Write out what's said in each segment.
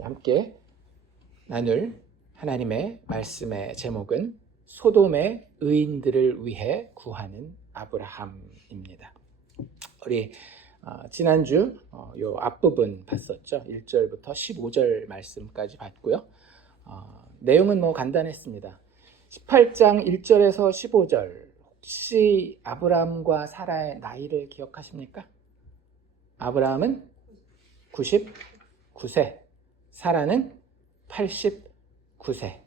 함께 나눌 하나님의 말씀의 제목은 소돔의 의인들을 위해 구하는 아브라함입니다. 우리 지난주 요 앞부분 봤었죠. 1절부터 15절 말씀까지 봤고요. 내용은 간단했습니다. 18장 1절에서 15절 혹시 아브라함과 사라의 나이를 기억하십니까? 아브라함은 99세, 사라는 89세.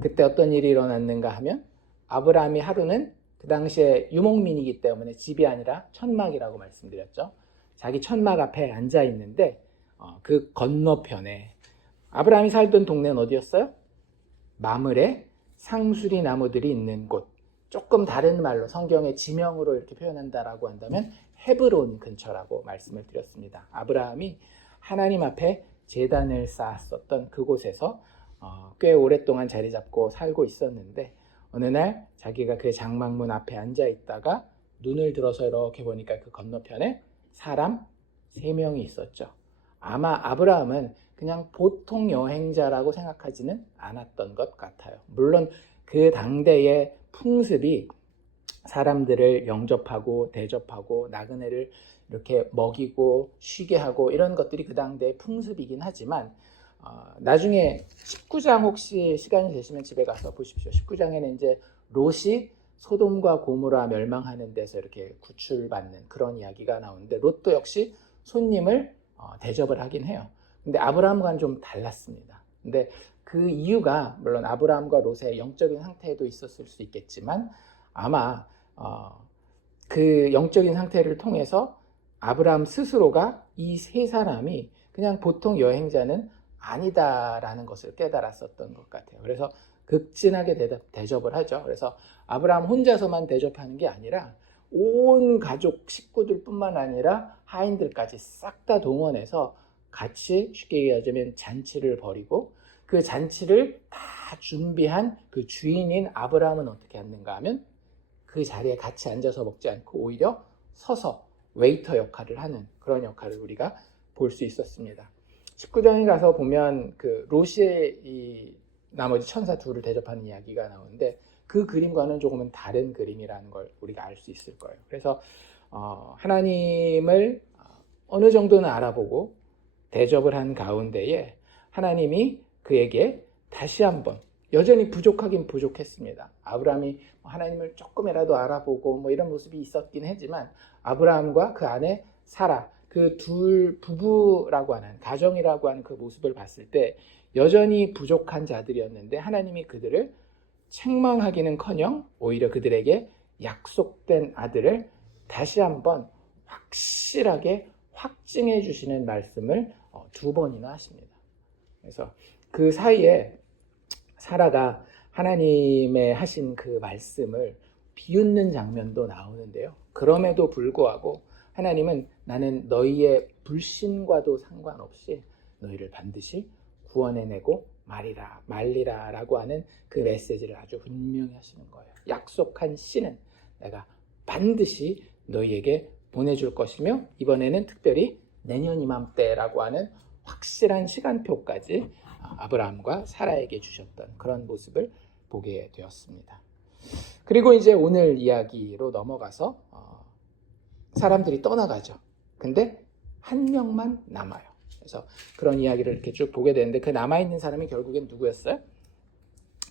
그때 어떤 일이 일어났는가 하면 아브라함이 하루는 그 당시에 유목민이기 때문에 집이 아니라 천막이라고 말씀드렸죠. 자기 천막 앞에 앉아 있는데 그 건너편에 아브라함이 살던 동네는 어디였어요? 마므레 상수리 나무들이 있는 곳. 조금 다른 말로 성경의 지명으로 이렇게 표현한다라고 한다면 헤브론 근처라고 말씀을 드렸습니다. 아브라함이 하나님 앞에 제단을 쌓았었던 그곳에서 꽤 오랫동안 자리 잡고 살고 있었는데 어느 날 자기가 그 장막문 앞에 앉아 있다가 눈을 들어서 이렇게 보니까 그 건너편에 사람 3명이 있었죠. 아마 아브라함은 그냥 보통 여행자라고 생각하지는 않았던 것 같아요. 물론 그 당대의 풍습이 사람들을 영접하고 대접하고 나그네를 이렇게 먹이고 쉬게 하고 이런 것들이 그 당대의 풍습이긴 하지만 나중에 19장 혹시 시간이 되시면 집에 가서 보십시오. 19장에는 이제 롯이 소돔과 고모라 멸망하는 데서 이렇게 구출받는 그런 이야기가 나오는데 롯도 역시 손님을 대접을 하긴 해요. 근데 아브라함과는 좀 달랐습니다. 근데 그 이유가 물론 아브라함과 롯의 영적인 상태에도 있었을 수 있겠지만 아마 그 영적인 상태를 통해서 아브라함 스스로가 이 3사람이 그냥 보통 여행자는 아니다라는 것을 깨달았었던 것 같아요. 그래서 극진하게 대접을 하죠. 그래서 아브라함 혼자서만 대접하는 게 아니라 온 가족 식구들뿐만 아니라 하인들까지 싹 다 동원해서 같이 쉽게 얘기하자면 잔치를 벌이고 그 잔치를 다 준비한 그 주인인 아브라함은 어떻게 했는가 하면 그 자리에 같이 앉아서 먹지 않고 오히려 서서 웨이터 역할을 하는 그런 역할을 우리가 볼 수 있었습니다. 19장에 가서 보면 그 롯이 이 나머지 천사 둘을 대접하는 이야기가 나오는데 그 그림과는 조금은 다른 그림이라는 걸 우리가 알 수 있을 거예요. 그래서 하나님을 어느 정도는 알아보고 대접을 한 가운데에 하나님이 그에게 다시 한번 여전히 부족하긴 부족했습니다. 아브라함이 하나님을 조금이라도 알아보고 이런 모습이 있었긴 하지만 아브라함과 그 아내 사라 그 둘 부부라고 하는 가정이라고 하는 그 모습을 봤을 때 여전히 부족한 자들이었는데 하나님이 그들을 책망하기는커녕 오히려 그들에게 약속된 아들을 다시 한번 확실하게 확증해 주시는 말씀을 2번이나 하십니다. 그래서 그 사이에 사라가 하나님의 하신 그 말씀을 비웃는 장면도 나오는데요. 그럼에도 불구하고 하나님은 나는 너희의 불신과도 상관없이 너희를 반드시 구원해내고 말리라 라고 하는 그 메시지를 아주 분명히 하시는 거예요. 약속한 씨는 내가 반드시 너희에게 보내줄 것이며 이번에는 특별히 내년 이맘때라고 하는 확실한 시간표까지 아브라함과 사라에게 주셨던 그런 모습을 보게 되었습니다. 그리고 이제 오늘 이야기로 넘어가서 사람들이 떠나가죠. 근데 한 명만 남아요. 그래서 그런 이야기를 이렇게 쭉 보게 되는데 그 남아있는 사람이 결국엔 누구였어요?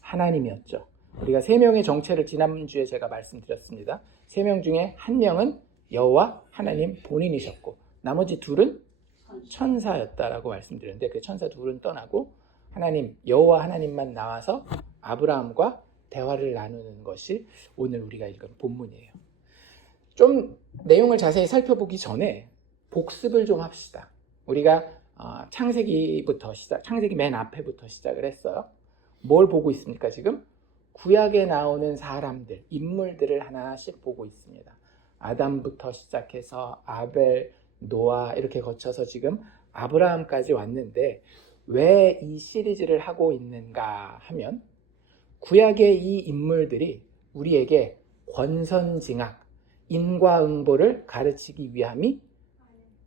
하나님이었죠. 우리가 3명의 정체를 지난주에 제가 말씀드렸습니다. 3명 중에 1명은 여호와 하나님 본인이셨고 나머지 2은 천사였다라고 말씀드렸는데 그 천사 2은 떠나고 하나님 여호와 하나님만 나와서 아브라함과 대화를 나누는 것이 오늘 우리가 읽은 본문이에요. 좀 내용을 자세히 살펴보기 전에 복습을 좀 합시다. 우리가 창세기 맨 앞에부터 시작을 했어요. 뭘 보고 있습니까 지금? 구약에 나오는 사람들, 인물들을 하나씩 보고 있습니다. 아담부터 시작해서 아벨, 노아 이렇게 거쳐서 지금 아브라함까지 왔는데 왜 이 시리즈를 하고 있는가 하면 구약의 이 인물들이 우리에게 권선징악, 인과응보를 가르치기 위함이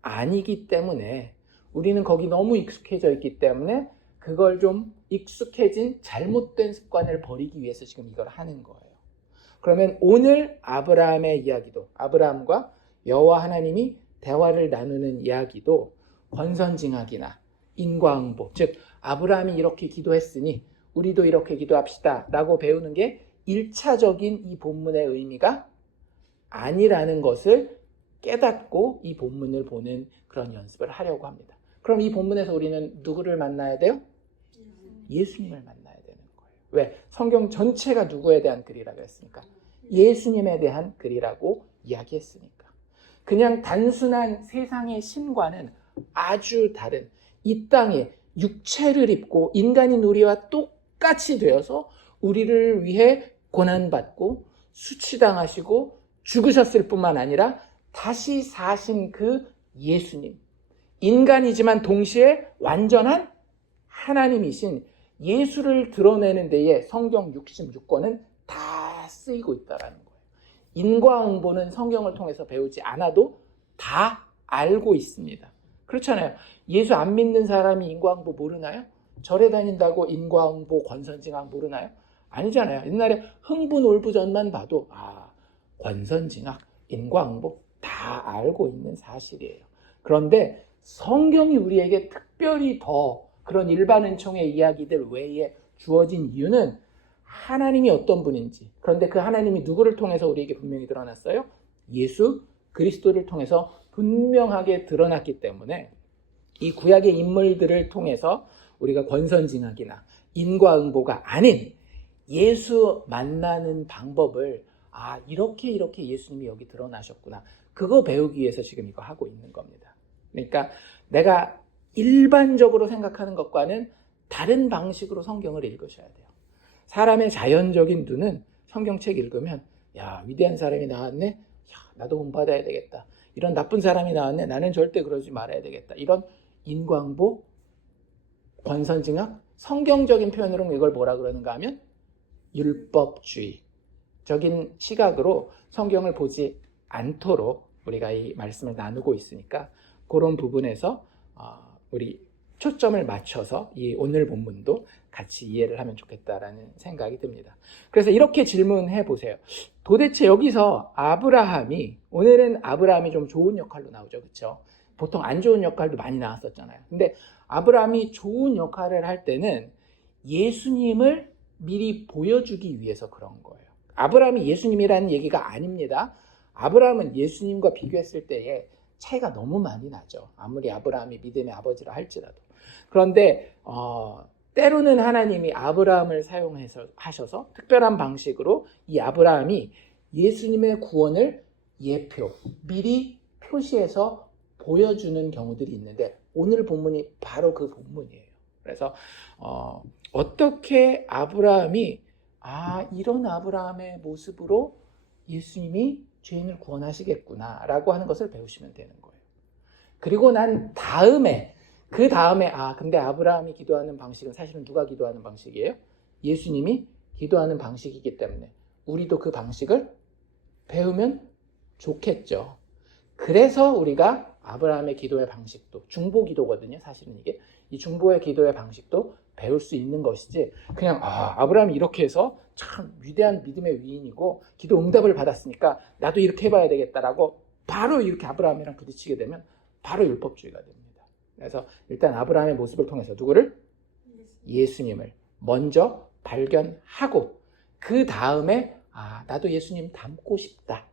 아니기 때문에 우리는 거기 너무 익숙해져 있기 때문에 그걸 좀 익숙해진 잘못된 습관을 버리기 위해서 지금 이걸 하는 거예요. 그러면 오늘 아브라함의 이야기도, 아브라함과 여호와 하나님이 대화를 나누는 이야기도 권선징악이나 인과응보, 즉 아브라함이 이렇게 기도했으니 우리도 이렇게 기도합시다 라고 배우는 게 1차적인 이 본문의 의미가 아니라는 것을 깨닫고 이 본문을 보는 그런 연습을 하려고 합니다. 그럼 이 본문에서 우리는 누구를 만나야 돼요? 예수님을 만나야 되는 거예요. 왜? 성경 전체가 누구에 대한 글이라고 했습니까? 예수님에 대한 글이라고 이야기했으니까. 그냥 단순한 세상의 신과는 아주 다른, 이 땅에 육체를 입고 인간인 우리와 똑같이 되어서 우리를 위해 고난받고 수치당하시고 죽으셨을 뿐만 아니라 다시 사신 그 예수님, 인간이지만 동시에 완전한 하나님이신 예수를 드러내는 데에 성경 66권은 다 쓰이고 있다는 거예요. 인과응보는 성경을 통해서 배우지 않아도 다 알고 있습니다. 그렇잖아요. 예수 안 믿는 사람이 인과응보 모르나요? 절에 다닌다고 인과응보, 권선징악 모르나요? 아니잖아요. 옛날에 흥부놀부전만 봐도 권선징악, 인과응보 다 알고 있는 사실이에요. 그런데 성경이 우리에게 특별히 더 그런 일반 은총의 이야기들 외에 주어진 이유는 하나님이 어떤 분인지, 그런데 그 하나님이 누구를 통해서 우리에게 분명히 드러났어요? 예수 그리스도를 통해서 분명하게 드러났기 때문에 이 구약의 인물들을 통해서 우리가 권선징악이나 인과응보가 아닌 예수 만나는 방법을 이렇게 예수님이 여기 드러나셨구나, 그거 배우기 위해서 지금 이거 하고 있는 겁니다. 그러니까 내가 일반적으로 생각하는 것과는 다른 방식으로 성경을 읽으셔야 돼요. 사람의 자연적인 눈은 성경책 읽으면 위대한 사람이 나왔네, 나도 본받아야 되겠다, 이런 나쁜 사람이 나왔네, 나는 절대 그러지 말아야 되겠다, 이런 인과응보, 권선징악, 성경적인 표현으로 이걸 뭐라 그러는가 하면 율법주의적인 시각으로 성경을 보지 않도록 우리가 이 말씀을 나누고 있으니까 그런 부분에서 우리 초점을 맞춰서 이 오늘 본문도 같이 이해를 하면 좋겠다라는 생각이 듭니다. 그래서 이렇게 질문해 보세요. 도대체 여기서 오늘은 아브라함이 좀 좋은 역할로 나오죠. 그렇죠? 보통 안 좋은 역할도 많이 나왔었잖아요. 근데 아브라함이 좋은 역할을 할 때는 예수님을 미리 보여주기 위해서 그런 거예요. 아브라함이 예수님이라는 얘기가 아닙니다. 아브라함은 예수님과 비교했을 때에 차이가 너무 많이 나죠. 아무리 아브라함이 믿음의 아버지라 할지라도. 그런데 때로는 하나님이 아브라함을 사용하셔서 특별한 방식으로 이 아브라함이 예수님의 구원을 미리 표시해서 보여주는 경우들이 있는데 오늘 본문이 바로 그 본문이에요. 그래서 어떻게 아브라함이 이런 아브라함의 모습으로 예수님이 죄인을 구원하시겠구나 라고 하는 것을 배우시면 되는 거예요. 그리고 난 그 다음에 근데 아브라함이 기도하는 방식은 사실은 누가 기도하는 방식이에요? 예수님이 기도하는 방식이기 때문에 우리도 그 방식을 배우면 좋겠죠. 그래서 우리가 아브라함의 기도의 방식도, 중보기도거든요. 사실은 이게 이 중보의 기도의 방식도 배울 수 있는 것이지, 그냥 아브라함이 이렇게 해서 참 위대한 믿음의 위인이고 기도 응답을 받았으니까 나도 이렇게 해봐야 되겠다라고 바로 이렇게 아브라함이랑 부딪히게 되면 바로 율법주의가 됩니다. 그래서 일단 아브라함의 모습을 통해서 누구를? 예수님을 먼저 발견하고 그 다음에 나도 예수님 닮고 싶다.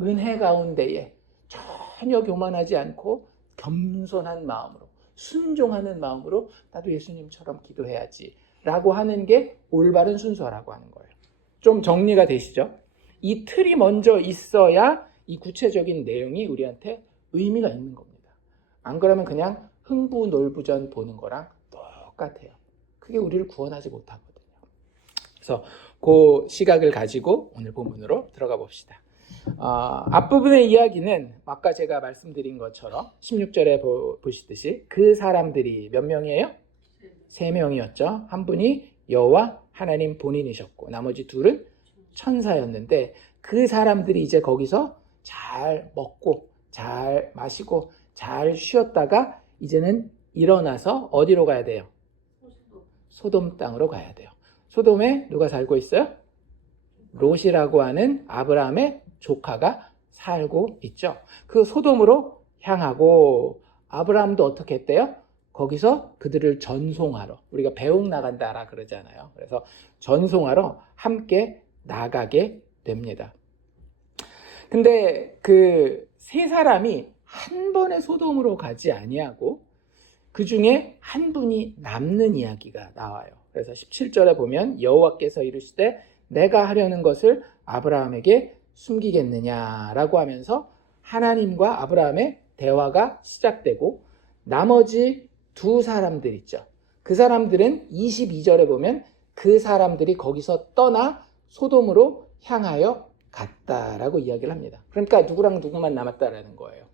은혜 가운데에 전혀 교만하지 않고 겸손한 마음으로, 순종하는 마음으로 나도 예수님처럼 기도해야지 라고 하는 게 올바른 순서라고 하는 거예요. 좀 정리가 되시죠? 이 틀이 먼저 있어야 이 구체적인 내용이 우리한테 의미가 있는 겁니다. 안 그러면 그냥 흥부놀부전 보는 거랑 똑같아요. 그게 우리를 구원하지 못하거든요. 그래서 그 시각을 가지고 오늘 본문으로 들어가 봅시다. 앞부분의 이야기는 아까 제가 말씀드린 것처럼 16절에 보시듯이 그 사람들이 몇 명이에요? 3명이었죠. 한 분이 여호와 하나님 본인이셨고 나머지 둘은 천사였는데 그 사람들이 이제 거기서 잘 먹고 잘 마시고 잘 쉬었다가 이제는 일어나서 어디로 가야 돼요? 소돔 땅으로 가야 돼요. 소돔에 누가 살고 있어요? 롯이라고 하는 아브라함의 조카가 살고 있죠. 그 소돔으로 향하고 아브라함도 어떻게 했대요? 거기서 그들을 전송하러, 우리가 배웅 나간다라 그러잖아요. 그래서 전송하러 함께 나가게 됩니다. 근데 그 세 사람이 한 번에 소돔으로 가지 아니하고 그 중에 한 분이 남는 이야기가 나와요. 그래서 17절에 보면 여호와께서 이르시되 내가 하려는 것을 아브라함에게 숨기겠느냐라고 하면서 하나님과 아브라함의 대화가 시작되고 나머지 두 사람들 있죠. 그 사람들은 22절에 보면 그 사람들이 거기서 떠나 소돔으로 향하여 갔다라고 이야기를 합니다. 그러니까 누구랑 누구만 남았다라는 거예요.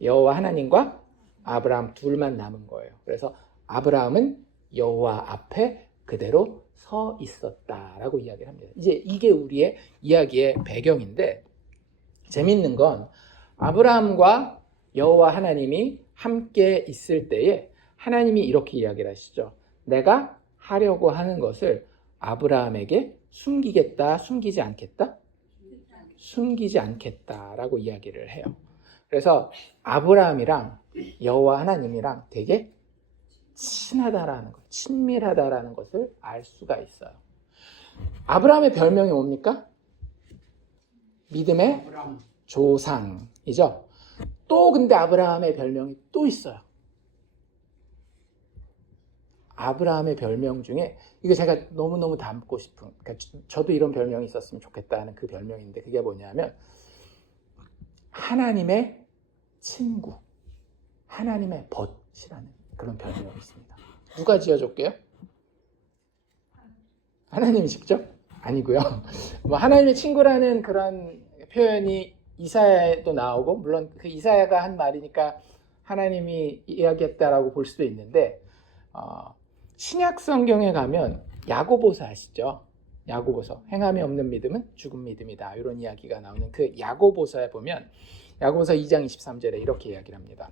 여호와 하나님과 아브라함 둘만 남은 거예요. 그래서 아브라함은 여호와 앞에 그대로 서 있었다라고 이야기를 합니다. 이제 이게 우리의 이야기의 배경인데 재밌는 건 아브라함과 여호와 하나님이 함께 있을 때에 하나님이 이렇게 이야기를 하시죠. 내가 하려고 하는 것을 아브라함에게 숨기겠다, 숨기지 않겠다? 숨기지 않겠다라고 이야기를 해요. 그래서 아브라함이랑 여호와 하나님이랑 되게 친하다라는 것, 친밀하다라는 것을 알 수가 있어요. 아브라함의 별명이 뭡니까? 믿음의 조상이죠. 또 근데 아브라함의 별명이 또 있어요. 아브라함의 별명 중에 이거 제가 너무너무 닮고 싶은, 그러니까 저도 이런 별명이 있었으면 좋겠다는 그 별명인데 그게 뭐냐면 하나님의 친구, 하나님의 벗이라는 그런 별명이 있습니다. 누가 지어줬게요? 하나님이 직접? 아니고요. 뭐 하나님의 친구라는 그런 표현이 이사야에도 나오고 물론 그 이사야가 한 말이니까 하나님이 이야기했다라고 볼 수도 있는데 신약 성경에 가면 야고보서 아시죠? 야고보서 행함이 없는 믿음은 죽은 믿음이다 이런 이야기가 나오는 그 야고보서에 보면 야고보서 2장 23절에 이렇게 이야기를 합니다.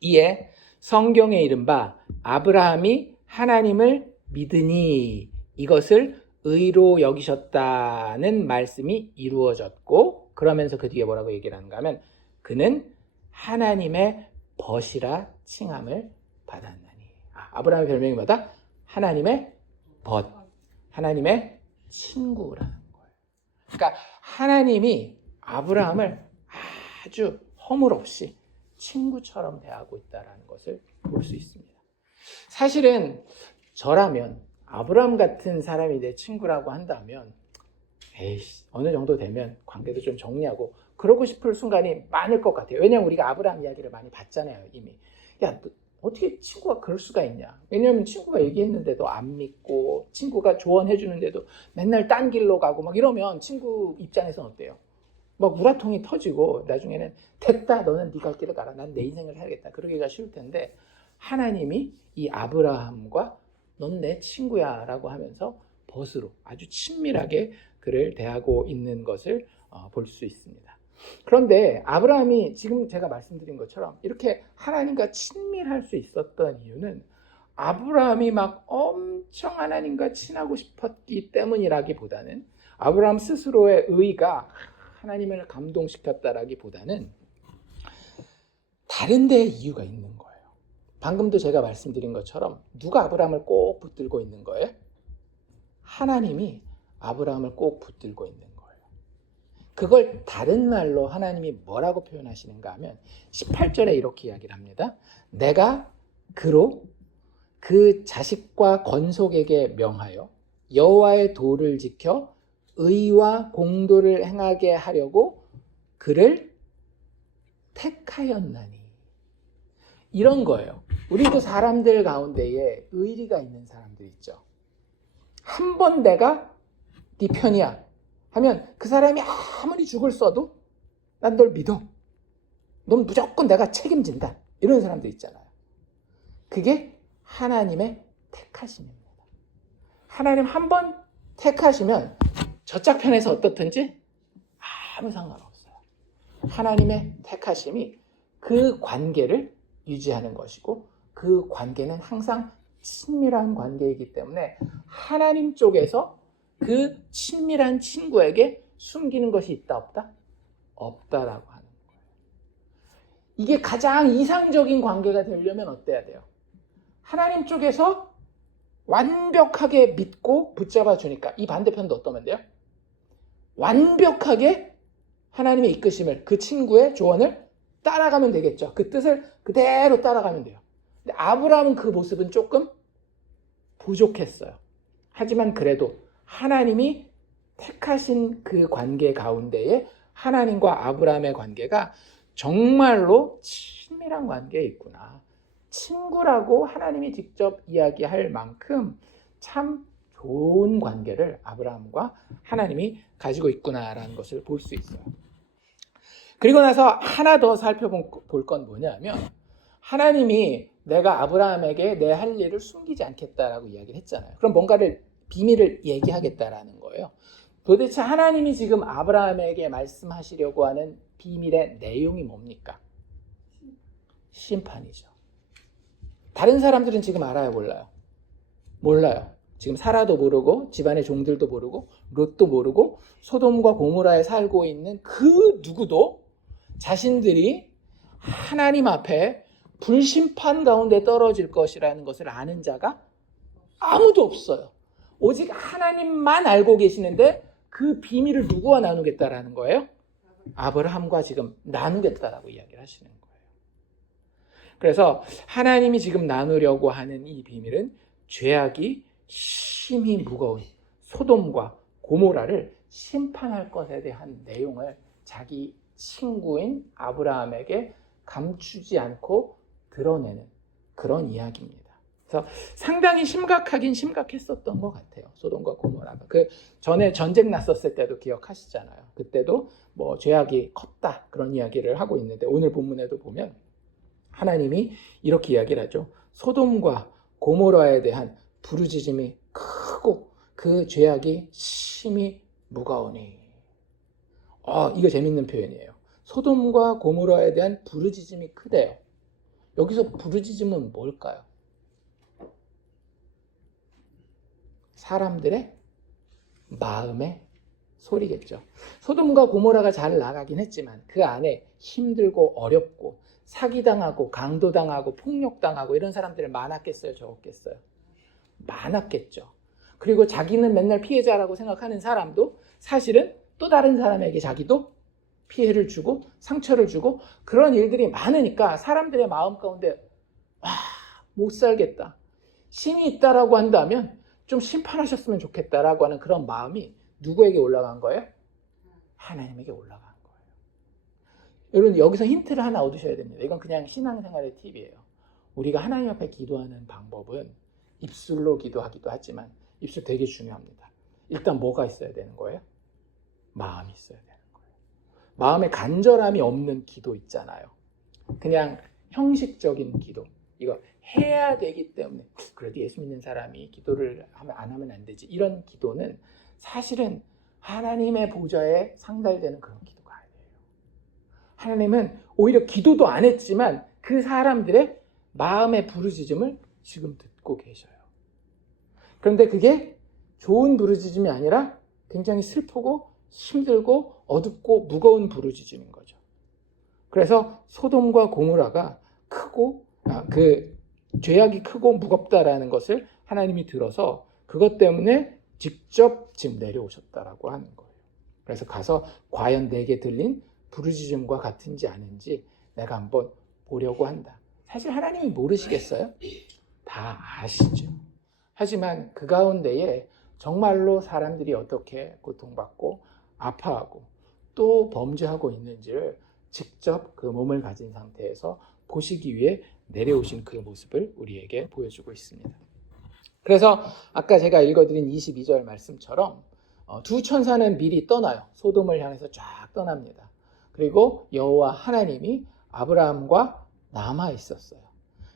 이에 성경에 이른바 아브라함이 하나님을 믿으니 이것을 의로 여기셨다는 말씀이 이루어졌고 그러면서 그 뒤에 뭐라고 얘기를 하는가 하면 그는 하나님의 벗이라 칭함을 받았나니. 아브라함의 별명이 뭐다? 하나님의 벗, 하나님의 친구라는 거예요. 그러니까 하나님이 아브라함을 아주 허물없이 친구처럼 대하고 있다는 것을 볼 수 있습니다. 사실은 저라면 아브라함 같은 사람이 내 친구라고 한다면 에이씨, 어느 정도 되면 관계도 좀 정리하고 그러고 싶을 순간이 많을 것 같아요. 왜냐하면 우리가 아브라함 이야기를 많이 봤잖아요. 이미. 야, 어떻게 친구가 그럴 수가 있냐. 왜냐하면 친구가 얘기했는데도 안 믿고 친구가 조언해 주는데도 맨날 딴 길로 가고 막 이러면 친구 입장에서는 어때요? 막 우라통이 터지고 나중에는 됐다, 너는 네 갈 길을 가라, 난 내 인생을 살겠다, 그러기가 쉬울 텐데 하나님이 이 아브라함과 넌 내 친구야 라고 하면서 벗으로 아주 친밀하게 그를 대하고 있는 것을 볼 수 있습니다. 그런데 아브라함이 지금 제가 말씀드린 것처럼 이렇게 하나님과 친밀할 수 있었던 이유는 아브라함이 막 엄청 하나님과 친하고 싶었기 때문이라기보다는 아브라함 스스로의 의가 하나님을 감동시켰다라기보다는 다른 데에 이유가 있는 거예요. 방금도 제가 말씀드린 것처럼 누가 아브라함을 꼭 붙들고 있는 거예요? 하나님이 아브라함을 꼭 붙들고 있는 거예요. 그걸 다른 말로 하나님이 뭐라고 표현하시는가 하면 18절에 이렇게 이야기를 합니다. 내가 그로 그 자식과 건속에게 명하여 여호와의 도를 지켜 의와 공도를 행하게 하려고 그를 택하였나니. 이런 거예요. 우리도 사람들 가운데에 의리가 있는 사람들 있죠. 한 번 내가 네 편이야 하면 그 사람이 아무리 죽을 써도 난 널 믿어. 넌 무조건 내가 책임진다. 이런 사람들 있잖아요. 그게 하나님의 택하심입니다. 하나님 한 번 택하시면 저짝 편에서 어떻든지 아무 상관없어요. 하나님의 택하심이 그 관계를 유지하는 것이고 그 관계는 항상 친밀한 관계이기 때문에 하나님 쪽에서 그 친밀한 친구에게 숨기는 것이 있다 없다? 없다라고 하는 거예요. 이게 가장 이상적인 관계가 되려면 어때야 돼요? 하나님 쪽에서 완벽하게 믿고 붙잡아 주니까 이 반대편도 어떠면 돼요? 완벽하게 하나님의 이끄심을, 그 친구의 조언을 따라가면 되겠죠. 그 뜻을 그대로 따라가면 돼요. 근데 아브라함은 그 모습은 조금 부족했어요. 하지만 그래도 하나님이 택하신 그 관계 가운데에 하나님과 아브라함의 관계가 정말로 친밀한 관계에 있구나. 친구라고 하나님이 직접 이야기할 만큼 참 좋은 관계를 아브라함과 하나님이 가지고 있구나라는 것을 볼 수 있어요. 그리고 나서 하나 더 살펴볼 건 뭐냐면 하나님이 내가 아브라함에게 내 할 일을 숨기지 않겠다라고 이야기를 했잖아요. 그럼 뭔가를 비밀을 얘기하겠다라는 거예요. 도대체 하나님이 지금 아브라함에게 말씀하시려고 하는 비밀의 내용이 뭡니까? 심판이죠. 다른 사람들은 지금 알아요, 몰라요? 몰라요. 지금 사라도 모르고 집안의 종들도 모르고 롯도 모르고 소돔과 고모라에 살고 있는 그 누구도 자신들이 하나님 앞에 불심판 가운데 떨어질 것이라는 것을 아는 자가 아무도 없어요. 오직 하나님만 알고 계시는데 그 비밀을 누구와 나누겠다라는 거예요? 아브라함과 지금 나누겠다라고 이야기를 하시는 거예요. 그래서 하나님이 지금 나누려고 하는 이 비밀은 죄악이 심히 무거운 소돔과 고모라를 심판할 것에 대한 내용을 자기 친구인 아브라함에게 감추지 않고 드러내는 그런 이야기입니다. 그래서 상당히 심각하긴 심각했었던 것 같아요. 소돔과 고모라가. 그 전에 전쟁 났었을 때도 기억하시잖아요. 그때도 뭐 죄악이 컸다 그런 이야기를 하고 있는데 오늘 본문에도 보면 하나님이 이렇게 이야기를 하죠. 소돔과 고모라에 대한 부르짖음이 크고 그 죄악이 심히 무거우니. 이거 재밌는 표현이에요. 소돔과 고모라에 대한 부르짖음이 크대요. 여기서 부르짖음은 뭘까요? 사람들의 마음의 소리겠죠. 소돔과 고모라가 잘 나가긴 했지만 그 안에 힘들고 어렵고 사기당하고 강도당하고 폭력당하고 이런 사람들이 많았겠어요? 적었겠어요? 많았겠죠. 그리고 자기는 맨날 피해자라고 생각하는 사람도 사실은 또 다른 사람에게 자기도 피해를 주고 상처를 주고 그런 일들이 많으니까 사람들의 마음 가운데 못 살겠다. 신이 있다라고 한다면 좀 심판하셨으면 좋겠다라고 하는 그런 마음이 누구에게 올라간 거예요? 하나님에게 올라간 거예요. 여러분 여기서 힌트를 하나 얻으셔야 됩니다. 이건 그냥 신앙생활의 팁이에요. 우리가 하나님 앞에 기도하는 방법은 입술로 기도하기도 하지만 입술 되게 중요합니다. 일단 뭐가 있어야 되는 거예요? 마음이 있어야 되는 거예요. 마음에 간절함이 없는 기도 있잖아요. 그냥 형식적인 기도. 이거 해야 되기 때문에 그래도 예수 믿는 사람이 기도를 안 하면 안 되지. 이런 기도는 사실은 하나님의 보좌에 상달되는 그런 기도가 아니에요. 하나님은 오히려 기도도 안 했지만 그 사람들의 마음의 부르짖음을 지금 듣고 계셔요. 그런데 그게 좋은 부르짖음이 아니라 굉장히 슬프고 힘들고 어둡고 무거운 부르짖음인 거죠. 그래서 소돔과 고모라가 크고 그 죄악이 크고 무겁다라는 것을 하나님이 들어서 그것 때문에 직접 지금 내려오셨다라고 하는 거예요. 그래서 가서 과연 내게 들린 부르짖음과 같은지 아닌지 내가 한번 보려고 한다. 사실 하나님이 모르시겠어요? 다 아시죠. 하지만 그 가운데에 정말로 사람들이 어떻게 고통받고 아파하고 또 범죄하고 있는지를 직접 그 몸을 가진 상태에서 보시기 위해 내려오신 그 모습을 우리에게 보여주고 있습니다. 그래서 아까 제가 읽어드린 22절 말씀처럼 두 천사는 미리 떠나요. 소돔을 향해서 쫙 떠납니다. 그리고 여호와 하나님이 아브라함과 남아 있었어요.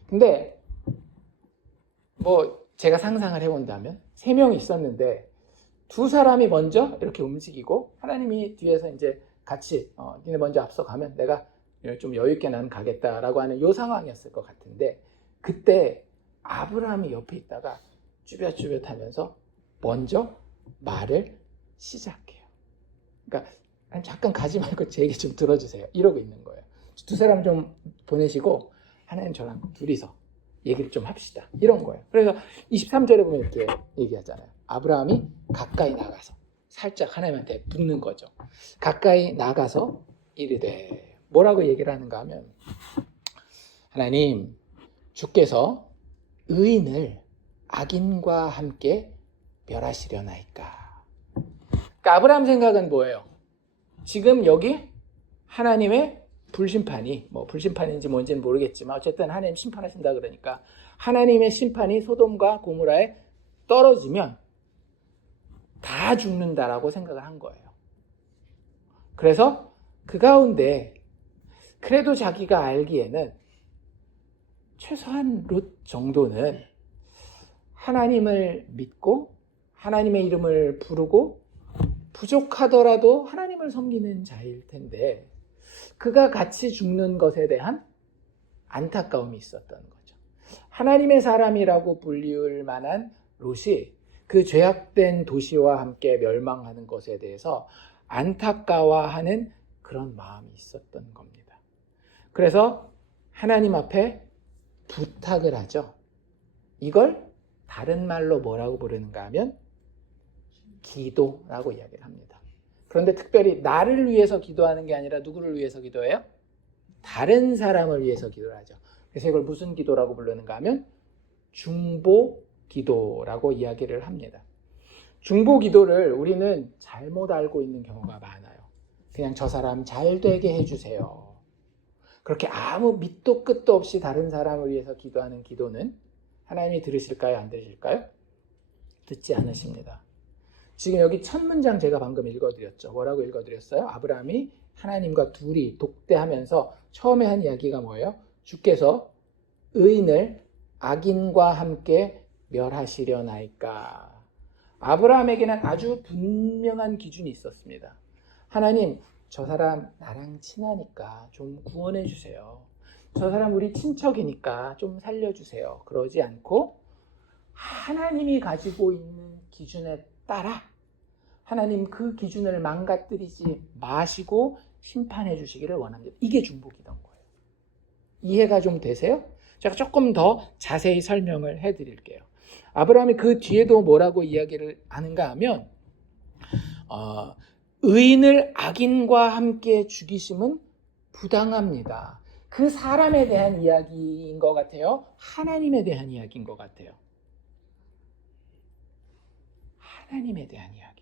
근데 제가 상상을 해본다면 3명이 있었는데 두 사람이 먼저 이렇게 움직이고 하나님이 뒤에서 이제 같이 니네 먼저 앞서가면 내가 좀 여유 있게 나는 가겠다라고 하는 요 상황이었을 것 같은데 그때 아브라함이 옆에 있다가 쭈뼛쭈뼛하면서 먼저 말을 시작해요. 그러니까 잠깐 가지 말고 제 얘기 좀 들어주세요. 이러고 있는 거예요. 두 사람 좀 보내시고 하나님 저랑 둘이서 얘기를 좀 합시다. 이런 거예요. 그래서 23절에 보면 이렇게 얘기하잖아요. 아브라함이 가까이 나가서 살짝 하나님한테 붙는 거죠. 가까이 나가서 이르되 뭐라고 얘기를 하는가 하면 하나님 주께서 의인을 악인과 함께 멸하시려나이까. 그러니까 아브라함 생각은 뭐예요? 지금 여기 하나님의 불심판이 뭐 불심판인지 뭔지는 모르겠지만 어쨌든 하나님 심판하신다 그러니까 하나님의 심판이 소돔과 고모라에 떨어지면 다 죽는다라고 생각을 한 거예요. 그래서 그 가운데 그래도 자기가 알기에는 최소한 롯 정도는 하나님을 믿고 하나님의 이름을 부르고 부족하더라도 하나님을 섬기는 자일 텐데 그가 같이 죽는 것에 대한 안타까움이 있었던 거죠. 하나님의 사람이라고 불리울 만한 롯이 그 죄악된 도시와 함께 멸망하는 것에 대해서 안타까워하는 그런 마음이 있었던 겁니다. 그래서 하나님 앞에 부탁을 하죠. 이걸 다른 말로 뭐라고 부르는가 하면 기도라고 이야기를 합니다. 그런데 특별히 나를 위해서 기도하는 게 아니라 누구를 위해서 기도해요? 다른 사람을 위해서 기도를 하죠. 그래서 이걸 무슨 기도라고 부르는가 하면 중보 기도라고 이야기를 합니다. 중보 기도를 우리는 잘못 알고 있는 경우가 많아요. 그냥 저 사람 잘 되게 해주세요. 그렇게 아무 밑도 끝도 없이 다른 사람을 위해서 기도하는 기도는 하나님이 들으실까요? 안 들으실까요? 듣지 않으십니다. 지금 여기 첫 문장 제가 방금 읽어드렸죠. 뭐라고 읽어드렸어요? 아브라함이 하나님과 둘이 독대하면서 처음에 한 이야기가 뭐예요? 주께서 의인을 악인과 함께 멸하시려나이까. 아브라함에게는 아주 분명한 기준이 있었습니다. 하나님, 저 사람 나랑 친하니까 좀 구원해 주세요. 저 사람 우리 친척이니까 좀 살려주세요. 그러지 않고 하나님이 가지고 있는 기준에 따라 하나님 그 기준을 망가뜨리지 마시고 심판해 주시기를 원합니다. 이게 중보기도인 거예요. 이해가 좀 되세요? 제가 조금 더 자세히 설명을 해드릴게요. 아브라함이 그 뒤에도 뭐라고 이야기를 하는가 하면 의인을 악인과 함께 죽이심은 부당합니다. 그 사람에 대한 이야기인 것 같아요? 하나님에 대한 이야기인 것 같아요? 하나님에 대한 이야기예요.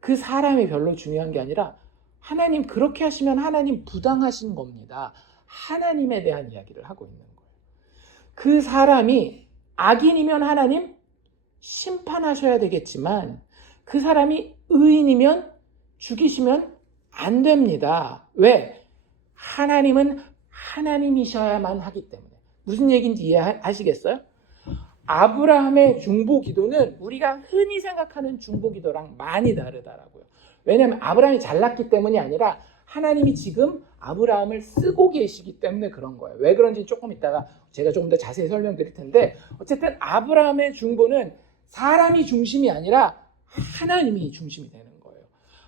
그 사람이 별로 중요한 게 아니라 하나님 그렇게 하시면 하나님 부당하신 겁니다. 하나님에 대한 이야기를 하고 있는 거예요. 그 사람이 악인이면 하나님 심판하셔야 되겠지만 그 사람이 의인이면 죽이시면 안 됩니다. 왜? 하나님은 하나님이셔야만 하기 때문에. 무슨 얘기인지 이해하시겠어요? 아브라함의 중보 기도는 우리가 흔히 생각하는 중보 기도랑 많이 다르다라고요. 왜냐하면 아브라함이 잘났기 때문이 아니라 하나님이 지금 아브라함을 쓰고 계시기 때문에 그런 거예요. 왜 그런지 조금 이따가 제가 조금 더 자세히 설명드릴 텐데 어쨌든 아브라함의 중보는 사람이 중심이 아니라 하나님이 중심이 되는 거예요.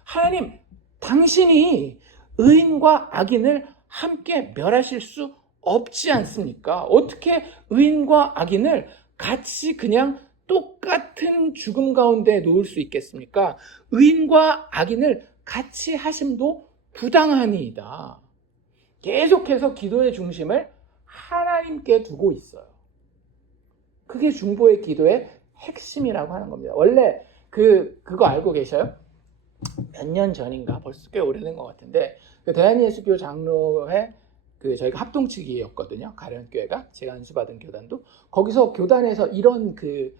하나님, 당신이 의인과 악인을 함께 멸하실 수 없지 않습니까? 어떻게 의인과 악인을 같이 그냥 똑같은 죽음 가운데 놓을 수 있겠습니까? 의인과 악인을 같이 하심도 부당하니이다. 계속해서 기도의 중심을 하나님께 두고 있어요. 그게 중보의 기도의 핵심이라고 하는 겁니다. 원래 그거 알고 계셔요? 몇 년 전인가 벌써 꽤 오래된 것 같은데 그 대한예수교 장로회 저희가 합동측이었거든요. 가련교회가 제가 안수받은 교단도 거기서 교단에서 이런 그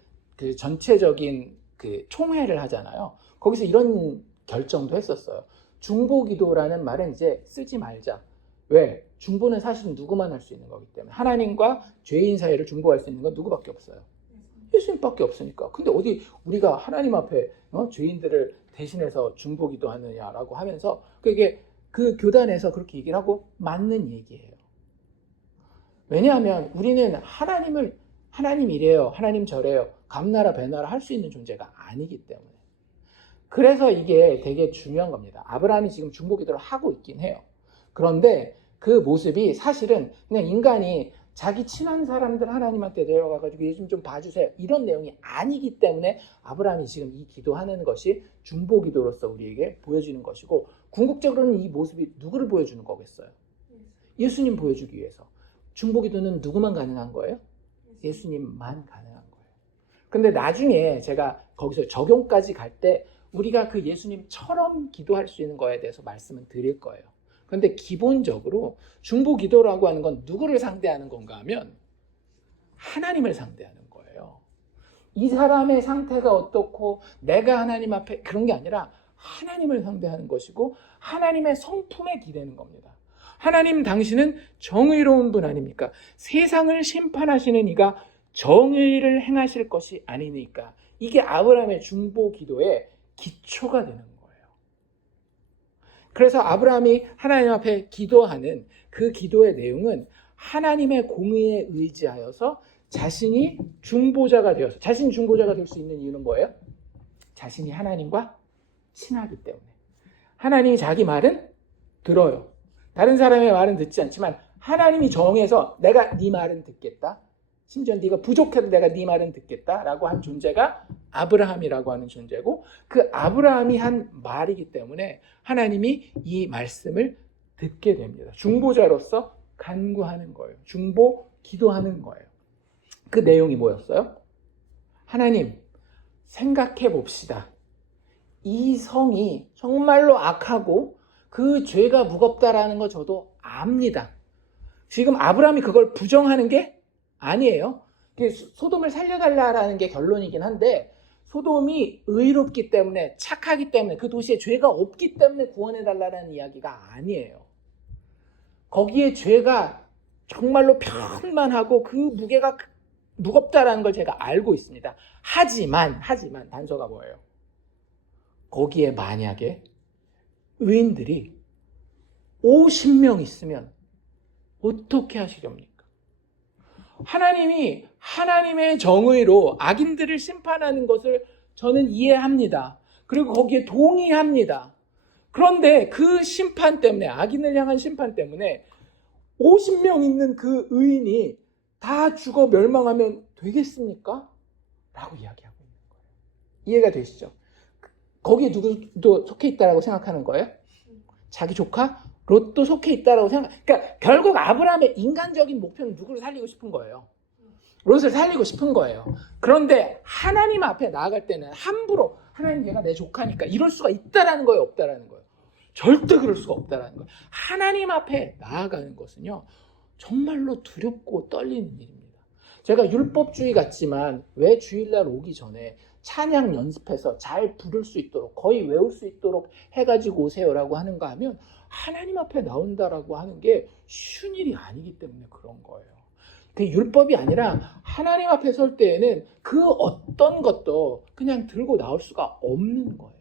전체적인 총회를 하잖아요. 거기서 이런 결정도 했었어요. 중보기도라는 말은 이제 쓰지 말자. 왜? 중보는 사실은 누구만 할 수 있는 거기 때문에 하나님과 죄인 사이를 중보할 수 있는 건 누구밖에 없어요. 예수님밖에 없으니까. 근데 어디 우리가 하나님 앞에 죄인들을 대신해서 중보기도 하느냐라고 하면서 그게 그 교단에서 그렇게 얘기를 하고 맞는 얘기예요. 왜냐하면 우리는 하나님 이래요, 하나님 저래요, 감나라 배나라 할 수 있는 존재가 아니기 때문에. 그래서 이게 되게 중요한 겁니다. 아브라함이 지금 중보기도를 하고 있긴 해요. 그런데 그 모습이 사실은 그냥 인간이 자기 친한 사람들 하나님한테 데려가가지고 예수 좀 봐주세요, 이런 내용이 아니기 때문에 아브라함이 지금 이 기도하는 것이 중보기도로서 우리에게 보여지는 것이고, 궁극적으로는 이 모습이 누구를 보여주는 거겠어요? 예수님 보여주기 위해서. 중보기도는 누구만 가능한 거예요? 예수님만 가능한 거예요. 근데 나중에 제가 거기서 적용까지 갈 때 우리가 그 예수님처럼 기도할 수 있는 거에 대해서 말씀을 드릴 거예요. 그런데 기본적으로 중보기도라고 하는 건 누구를 상대하는 건가 하면 하나님을 상대하는 거예요. 이 사람의 상태가 어떻고 내가 하나님 앞에, 그런 게 아니라 하나님을 상대하는 것이고 하나님의 성품에 기대는 겁니다. 하나님, 당신은 정의로운 분 아닙니까? 세상을 심판하시는 이가 정의를 행하실 것이 아니니까. 이게 아브라함의 중보기도의 기초가 되는 거예요. 그래서 아브라함이 하나님 앞에 기도하는 그 기도의 내용은 하나님의 공의에 의지하여서 자신이 중보자가 되어서, 자신이 중보자가 될 수 있는 이유는 뭐예요? 자신이 하나님과 친하기 때문에. 하나님이 자기 말은 들어요. 다른 사람의 말은 듣지 않지만 하나님이 정해서 내가 네 말은 듣겠다, 심지어 네가 부족해도 내가 네 말은 듣겠다라고 한 존재가 아브라함이라고 하는 존재고, 그 아브라함이 한 말이기 때문에 하나님이 이 말씀을 듣게 됩니다. 중보자로서 간구하는 거예요. 중보 기도하는 거예요. 그 내용이 뭐였어요? 하나님, 생각해 봅시다. 이 성이 정말로 악하고 그 죄가 무겁다라는 거 저도 압니다. 지금 아브라함이 그걸 부정하는 게 아니에요. 소돔을 살려달라는 게 결론이긴 한데, 소돔이 의롭기 때문에, 착하기 때문에, 그 도시에 죄가 없기 때문에 구원해달라는 이야기가 아니에요. 거기에 죄가 정말로 편만하고 그 무게가 무겁다라는 걸 제가 알고 있습니다. 하지만 단서가 뭐예요? 거기에 만약에 의인들이 50명 있으면 어떻게 하시렵니까? 하나님이 하나님의 정의로 악인들을 심판하는 것을 저는 이해합니다. 그리고 거기에 동의합니다. 그런데 그 심판 때문에, 악인을 향한 심판 때문에 50명 있는 그 의인이 다 죽어 멸망하면 되겠습니까? 라고 이야기하고 있는 거예요. 이해가 되시죠? 거기에 누구도 속해 있다라고 생각하는 거예요? 자기 조카 롯도 속해 있다라고 그러니까 결국 아브라함의 인간적인 목표는 누구를 살리고 싶은 거예요? 롯을 살리고 싶은 거예요. 그런데 하나님 앞에 나아갈 때는 함부로 하나님, 얘가 내 조카니까 이럴 수가 있다라는 거예요, 없다라는 거예요? 절대 그럴 수가 없다라는 거예요. 하나님 앞에 나아가는 것은요, 정말로 두렵고 떨리는 일입니다. 제가 율법주의 같지만 왜 주일날 오기 전에 찬양 연습해서 잘 부를 수 있도록, 거의 외울 수 있도록 해가지고 오세요라고 하는가 하면, 하나님 앞에 나온다라고 하는 게 쉬운 일이 아니기 때문에 그런 거예요. 그 율법이 아니라 하나님 앞에 설 때에는 그 어떤 것도 그냥 들고 나올 수가 없는 거예요.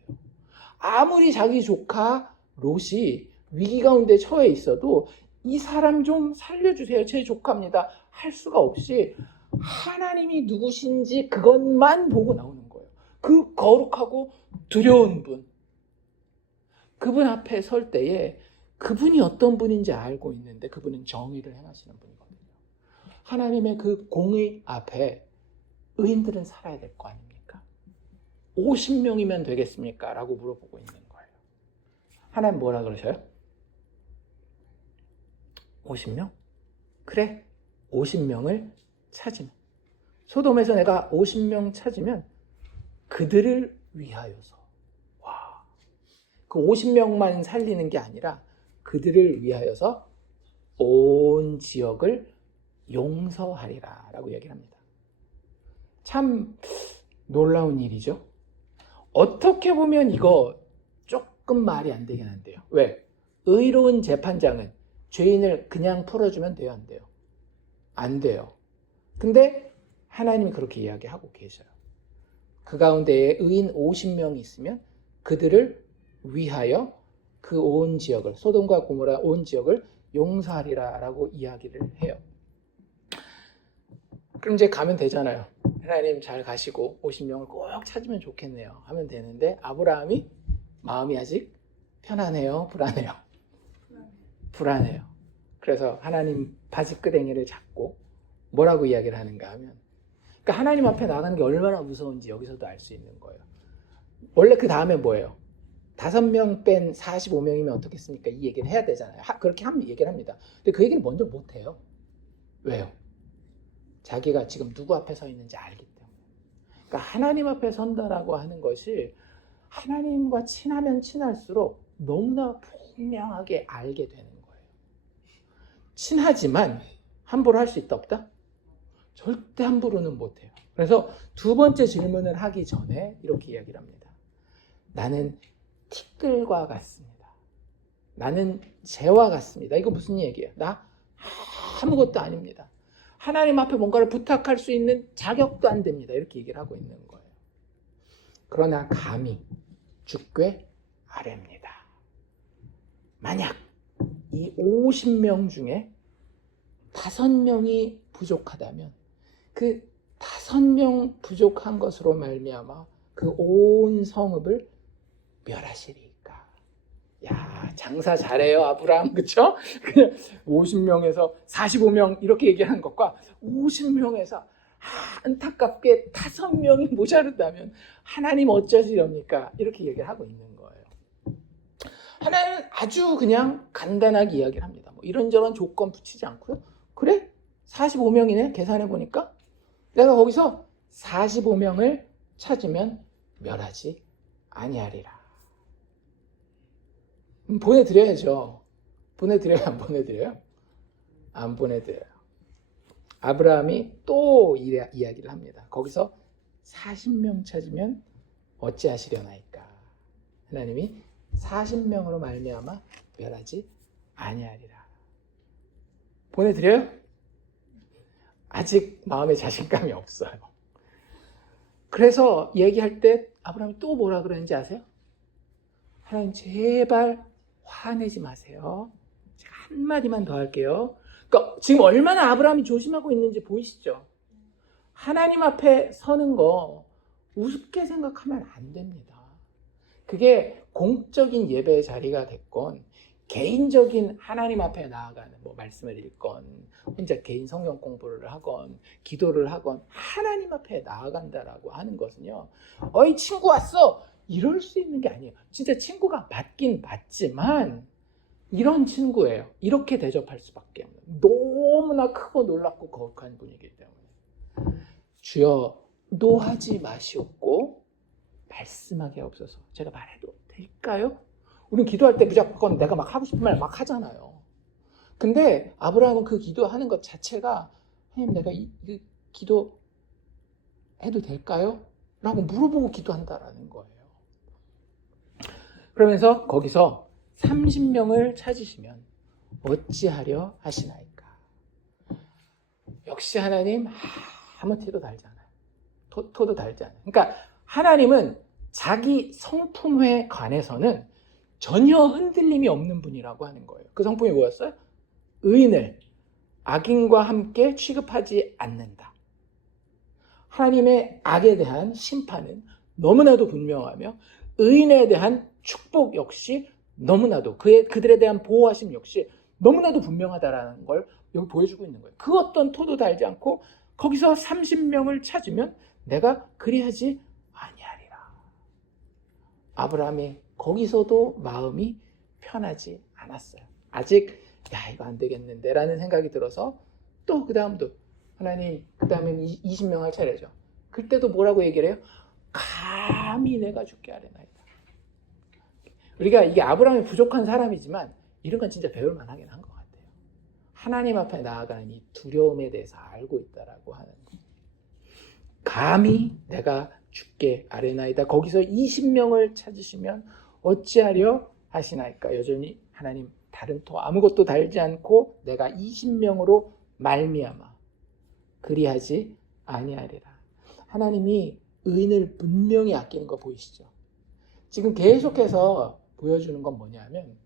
아무리 자기 조카 롯이 위기 가운데 처해 있어도 이 사람 좀 살려주세요, 제 조카입니다, 할 수가 없이 하나님이 누구신지 그것만 보고 나오는 거예요. 그 거룩하고 두려운 분, 그분 앞에 설 때에 그분이 어떤 분인지 알고 있는데 그분은 정의를 행하시는 분이거든요. 하나님의 그 공의 앞에 의인들은 살아야 될 거 아닙니까? 50명이면 되겠습니까? 라고 물어보고 있는 거예요. 하나님 뭐라 그러셔요? 50명? 그래, 50명을 찾으면, 소돔에서 내가 50명 찾으면 그들을 위하여서, 와, 그 50명만 살리는 게 아니라 그들을 위하여서 온 지역을 용서하리라 라고 얘기를 합니다. 참 놀라운 일이죠. 어떻게 보면 이거 조금 말이 안 되긴 한데요. 왜? 의로운 재판장은 죄인을 그냥 풀어주면 돼요, 안 돼요? 안 돼요. 근데 하나님이 그렇게 이야기하고 계셔요. 그 가운데에 의인 50명이 있으면 그들을 위하여 그 온 지역을, 소돔과 고모라 온 지역을 용서하리라 라고 이야기를 해요. 그럼 이제 가면 되잖아요. 하나님 잘 가시고 50명을 꼭 찾으면 좋겠네요 하면 되는데, 아브라함이 마음이 아직 편안해요, 불안해요? 불안해요. 그래서 하나님 바지끄댕이를 잡고 뭐라고 이야기를 하는가 하면, 그러니까 하나님 앞에 나가는 게 얼마나 무서운지 여기서도 알 수 있는 거예요. 원래 그 다음에 뭐예요? 5명 뺀 45명이면 어떻겠습니까? 이 얘기를 해야 되잖아요. 그렇게 얘기를 합니다. 근데 그 얘기를 먼저 못해요. 왜요? 자기가 지금 누구 앞에 서 있는지 알기 때문에. 그러니까 하나님 앞에 선다라고 하는 것이 하나님과 친하면 친할수록 너무나 분명하게 알게 되는 거예요. 친하지만 함부로 할 수 있다 없다? 절대 함부로는 못해요. 그래서 두 번째 질문을 하기 전에 이렇게 이야기를 합니다. 나는 티끌과 같습니다. 나는 재와 같습니다. 이거 무슨 얘기예요? 나 아무것도 아닙니다. 하나님 앞에 뭔가를 부탁할 수 있는 자격도 안 됩니다. 이렇게 얘기를 하고 있는 거예요. 그러나 감히 주께 아뢰입니다. 만약 이 50명 중에 5명이 부족하다면 그 5명 부족한 것으로 말미암아 그 온 성읍을 멸하시리까. 야, 장사 잘해요 아브라함, 그쵸? 그냥 50명에서 45명 이렇게 얘기하는 것과 50명에서 안타깝게 5명이 모자른다면 하나님 어쩌시렵니까? 이렇게 얘기를 하고 있는 거예요. 하나님은 아주 그냥 간단하게 이야기를 합니다. 뭐 이런저런 조건 붙이지 않고요. 그래? 45명이네? 계산해 보니까 내가 거기서 45명을 찾으면 멸하지 아니하리라. 보내드려야죠. 보내드려요? 안 보내드려요? 안 보내드려요. 아브라함이 또 이야기를 합니다. 거기서 40명 찾으면 어찌하시려나이까. 하나님이 40명으로 말미암아 멸하지 아니하리라. 보내드려요? 아직 마음에 자신감이 없어요. 그래서 얘기할 때 아브라함이 또 뭐라 그러는지 아세요? 하나님 제발 화내지 마세요. 제가 한마디만 더 할게요. 그러니까 지금 얼마나 아브라함이 조심하고 있는지 보이시죠? 하나님 앞에 서는 거 우습게 생각하면 안 됩니다. 그게 공적인 예배의 자리가 됐건 개인적인 하나님 앞에 나아가는 뭐 말씀을 읽건 혼자 개인 성경 공부를 하건 기도를 하건 하나님 앞에 나아간다라고 하는 것은요, 어이 친구 왔어 이럴 수 있는 게 아니에요. 진짜 친구가 맞긴 맞지만 이런 친구예요. 이렇게 대접할 수밖에 없는, 너무나 크고 놀랍고 거룩한 분이기 때문에 주여 노하지 마시옵고 말씀하게 없어서. 제가 말해도 될까요? 우리는 기도할 때 무조건 내가 막 하고 싶은 말 막 하잖아요. 근데 아브라함은 그 기도하는 것 자체가 하나님 내가 이 기도 해도 될까요? 라고 물어보고 기도한다라는 거예요. 그러면서 거기서 30명을 찾으시면 어찌하려 하시나이까. 역시 하나님 아무 티도 달지 않아요. 토도 달지 않아요. 그러니까 하나님은 자기 성품에 관해서는 전혀 흔들림이 없는 분이라고 하는 거예요. 그 성품이 뭐였어요? 의인을 악인과 함께 취급하지 않는다. 하나님의 악에 대한 심판은 너무나도 분명하며 의인에 대한 축복 역시 너무나도 그들에 대한 보호하심 역시 너무나도 분명하다라는 걸 여기 보여주고 있는 거예요. 그 어떤 토도 달지 않고 거기서 30명을 찾으면 내가 그리하지 아니하리라. 아브라함이 거기서도 마음이 편하지 않았어요. 아직 야 이거 안 되겠는데 라는 생각이 들어서 또 그 다음도 하나님 그 다음에는 20명 할 차례죠. 그때도 뭐라고 얘기를 해요? 감히 내가 죽게 하려나이다. 우리가 이게 아브라함이 부족한 사람이지만 이런 건 진짜 배울 만하긴 한 것 같아요. 하나님 앞에 나아가는 이 두려움에 대해서 알고 있다라고 하는 거. 감히 내가 죽게 아뢰나이다. 거기서 20명을 찾으시면 어찌하려 하시나이까. 여전히 하나님 다른 토 아무것도 달지 않고 내가 20명으로 말미암아 그리하지 아니하리라. 하나님이 의인을 분명히 아끼는 거 보이시죠? 지금 계속해서 보여주는 건 뭐냐면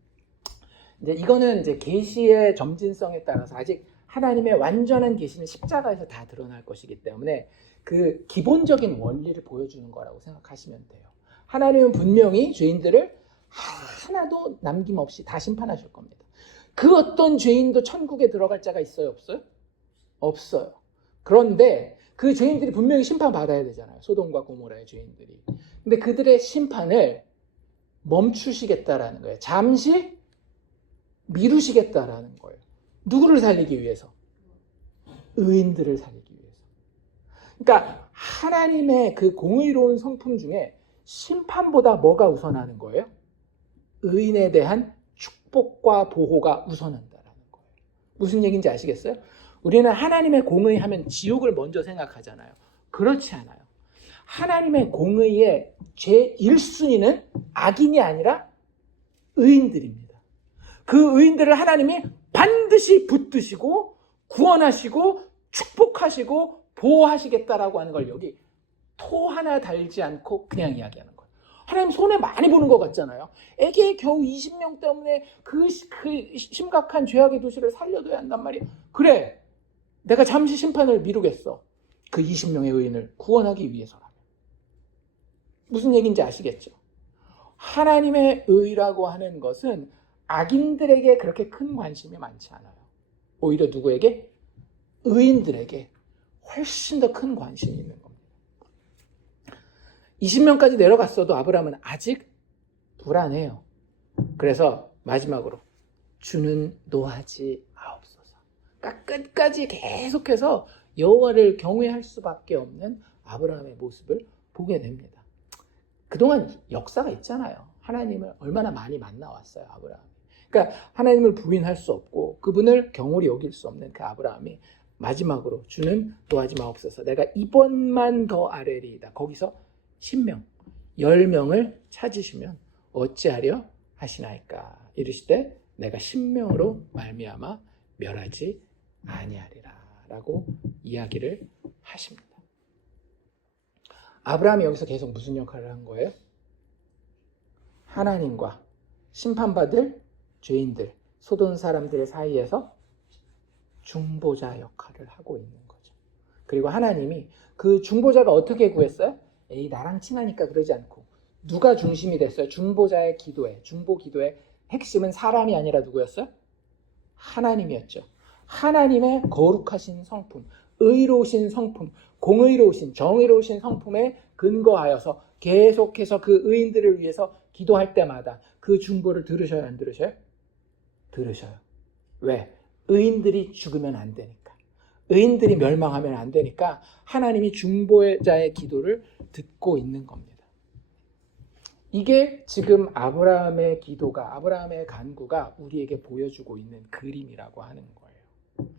이제 이거는 이제 계시의 점진성에 따라서 아직 하나님의 완전한 계시는 십자가에서 다 드러날 것이기 때문에 그 기본적인 원리를 보여주는 거라고 생각하시면 돼요. 하나님은 분명히 죄인들을 하나도 남김없이 다 심판하실 겁니다. 그 어떤 죄인도 천국에 들어갈 자가 있어요? 없어요? 없어요. 그런데 그 죄인들이 분명히 심판받아야 되잖아요. 소돔과 고모라의 죄인들이. 근데 그들의 심판을 멈추시겠다라는 거예요. 잠시 미루시겠다라는 거예요. 누구를 살리기 위해서? 의인들을 살리기 위해서. 그러니까 하나님의 그 공의로운 성품 중에 심판보다 뭐가 우선하는 거예요? 의인에 대한 축복과 보호가 우선한다라는 거예요. 무슨 얘기인지 아시겠어요? 우리는 하나님의 공의 하면 지옥을 먼저 생각하잖아요. 그렇지 않아요. 하나님의 공의의 제 1순위는 악인이 아니라 의인들입니다. 그 의인들을 하나님이 반드시 붙드시고 구원하시고 축복하시고 보호하시겠다라고 하는 걸 여기 토 하나 달지 않고 그냥 이야기하는 거예요. 하나님 손해 많이 보는 것 같잖아요. 애기 겨우 20명 때문에 그 심각한 죄악의 도시를 살려둬야 한단 말이에요. 그래, 내가 잠시 심판을 미루겠어. 그 20명의 의인을 구원하기 위해서라면. 무슨 얘기인지 아시겠죠? 하나님의 의라고 하는 것은 악인들에게 그렇게 큰 관심이 많지 않아요. 오히려 누구에게? 의인들에게 훨씬 더 큰 관심이 있는 겁니다. 20명까지 내려갔어도 아브라함은 아직 불안해요. 그래서 마지막으로 주는 노하지 마옵소서. 그러니까 끝까지 계속해서 여호와를 경외할 수밖에 없는 아브라함의 모습을 보게 됩니다. 그동안 역사가 있잖아요. 하나님을 얼마나 많이 만나왔어요, 아브라함이. 그러니까 하나님을 부인할 수 없고 그분을 경홀히 여길 수 없는 그 아브라함이 마지막으로 주는 노하지 마옵소서. 내가 이번만 더 아뢰리이다. 거기서 10명, 10명을 찾으시면 어찌하려 하시나이까. 이르시되 내가 10명으로 말미암아 멸하지 아니하리라 라고 이야기를 하십니다. 아브라함이 여기서 계속 무슨 역할을 한 거예요? 하나님과 심판받을 죄인들, 소돔 사람들 사이에서 중보자 역할을 하고 있는 거죠. 그리고 하나님이 그 중보자가 어떻게 구했어요? 에이, 나랑 친하니까 그러지 않고 누가 중심이 됐어요? 중보자의 기도에, 중보 기도의 핵심은 사람이 아니라 누구였어요? 하나님이었죠. 하나님의 거룩하신 성품, 의로우신 성품, 공의로우신, 정의로우신 성품에 근거하여서 계속해서 그 의인들을 위해서 기도할 때마다 그 중보를 들으셔요, 안 들으셔요? 들으셔요. 왜? 의인들이 죽으면 안 되니까. 의인들이 멸망하면 안 되니까 하나님이 중보자의 기도를 듣고 있는 겁니다. 이게 지금 아브라함의 기도가, 아브라함의 간구가 우리에게 보여주고 있는 그림이라고 하는 거예요.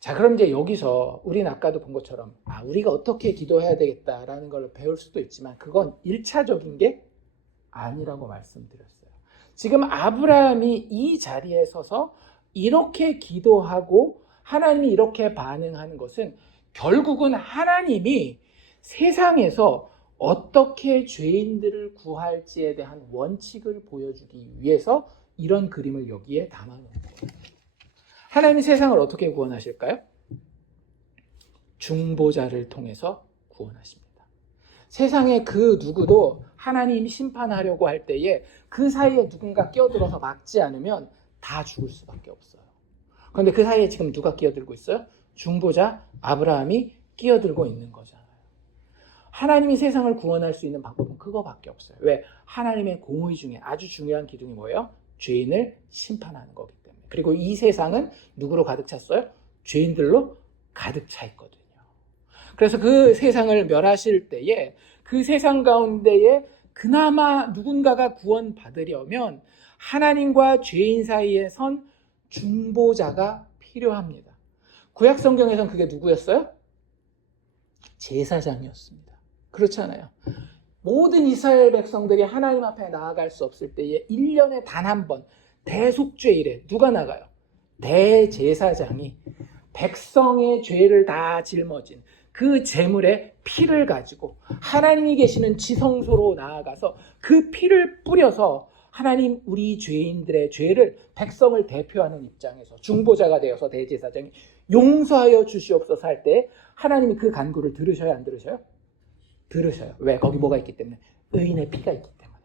자, 그럼 이제 여기서 우리는 아까도 본 것처럼 우리가 어떻게 기도해야 되겠다라는 걸 배울 수도 있지만 그건 1차적인 게 아니라고 말씀드렸어요. 지금 아브라함이 이 자리에 서서 이렇게 기도하고 하나님이 이렇게 반응하는 것은 결국은 하나님이 세상에서 어떻게 죄인들을 구할지에 대한 원칙을 보여주기 위해서 이런 그림을 여기에 담아놓은 거예요. 하나님이 세상을 어떻게 구원하실까요? 중보자를 통해서 구원하십니다. 세상에 그 누구도 하나님이 심판하려고 할 때에 그 사이에 누군가 끼어들어서 막지 않으면 다 죽을 수밖에 없어요. 그런데 그 사이에 지금 누가 끼어들고 있어요? 중보자 아브라함이 끼어들고 있는 거잖아요. 하나님이 세상을 구원할 수 있는 방법은 그거밖에 없어요. 왜? 하나님의 공의 중에 아주 중요한 기둥이 뭐예요? 죄인을 심판하는 거기 때문에. 그리고 이 세상은 누구로 가득 찼어요? 죄인들로 가득 차 있거든요. 그래서 그 세상을 멸하실 때에 그 세상 가운데에 그나마 누군가가 구원받으려면 하나님과 죄인 사이에 선 중보자가 필요합니다. 구약 성경에선 그게 누구였어요? 제사장이었습니다. 그렇잖아요. 모든 이스라엘 백성들이 하나님 앞에 나아갈 수 없을 때에 1년에 단 한 번 대속죄일에 누가 나가요? 대제사장이 백성의 죄를 다 짊어진 그 제물의 피를 가지고 하나님이 계시는 지성소로 나아가서 그 피를 뿌려서 하나님 우리 죄인들의 죄를 백성을 대표하는 입장에서 중보자가 되어서 대제사장이 용서하여 주시옵소서 할 때 하나님이 그 간구를 들으셔요, 안 들으셔요? 들으셔요. 왜? 거기 뭐가 있기 때문에? 의인의 피가 있기 때문에.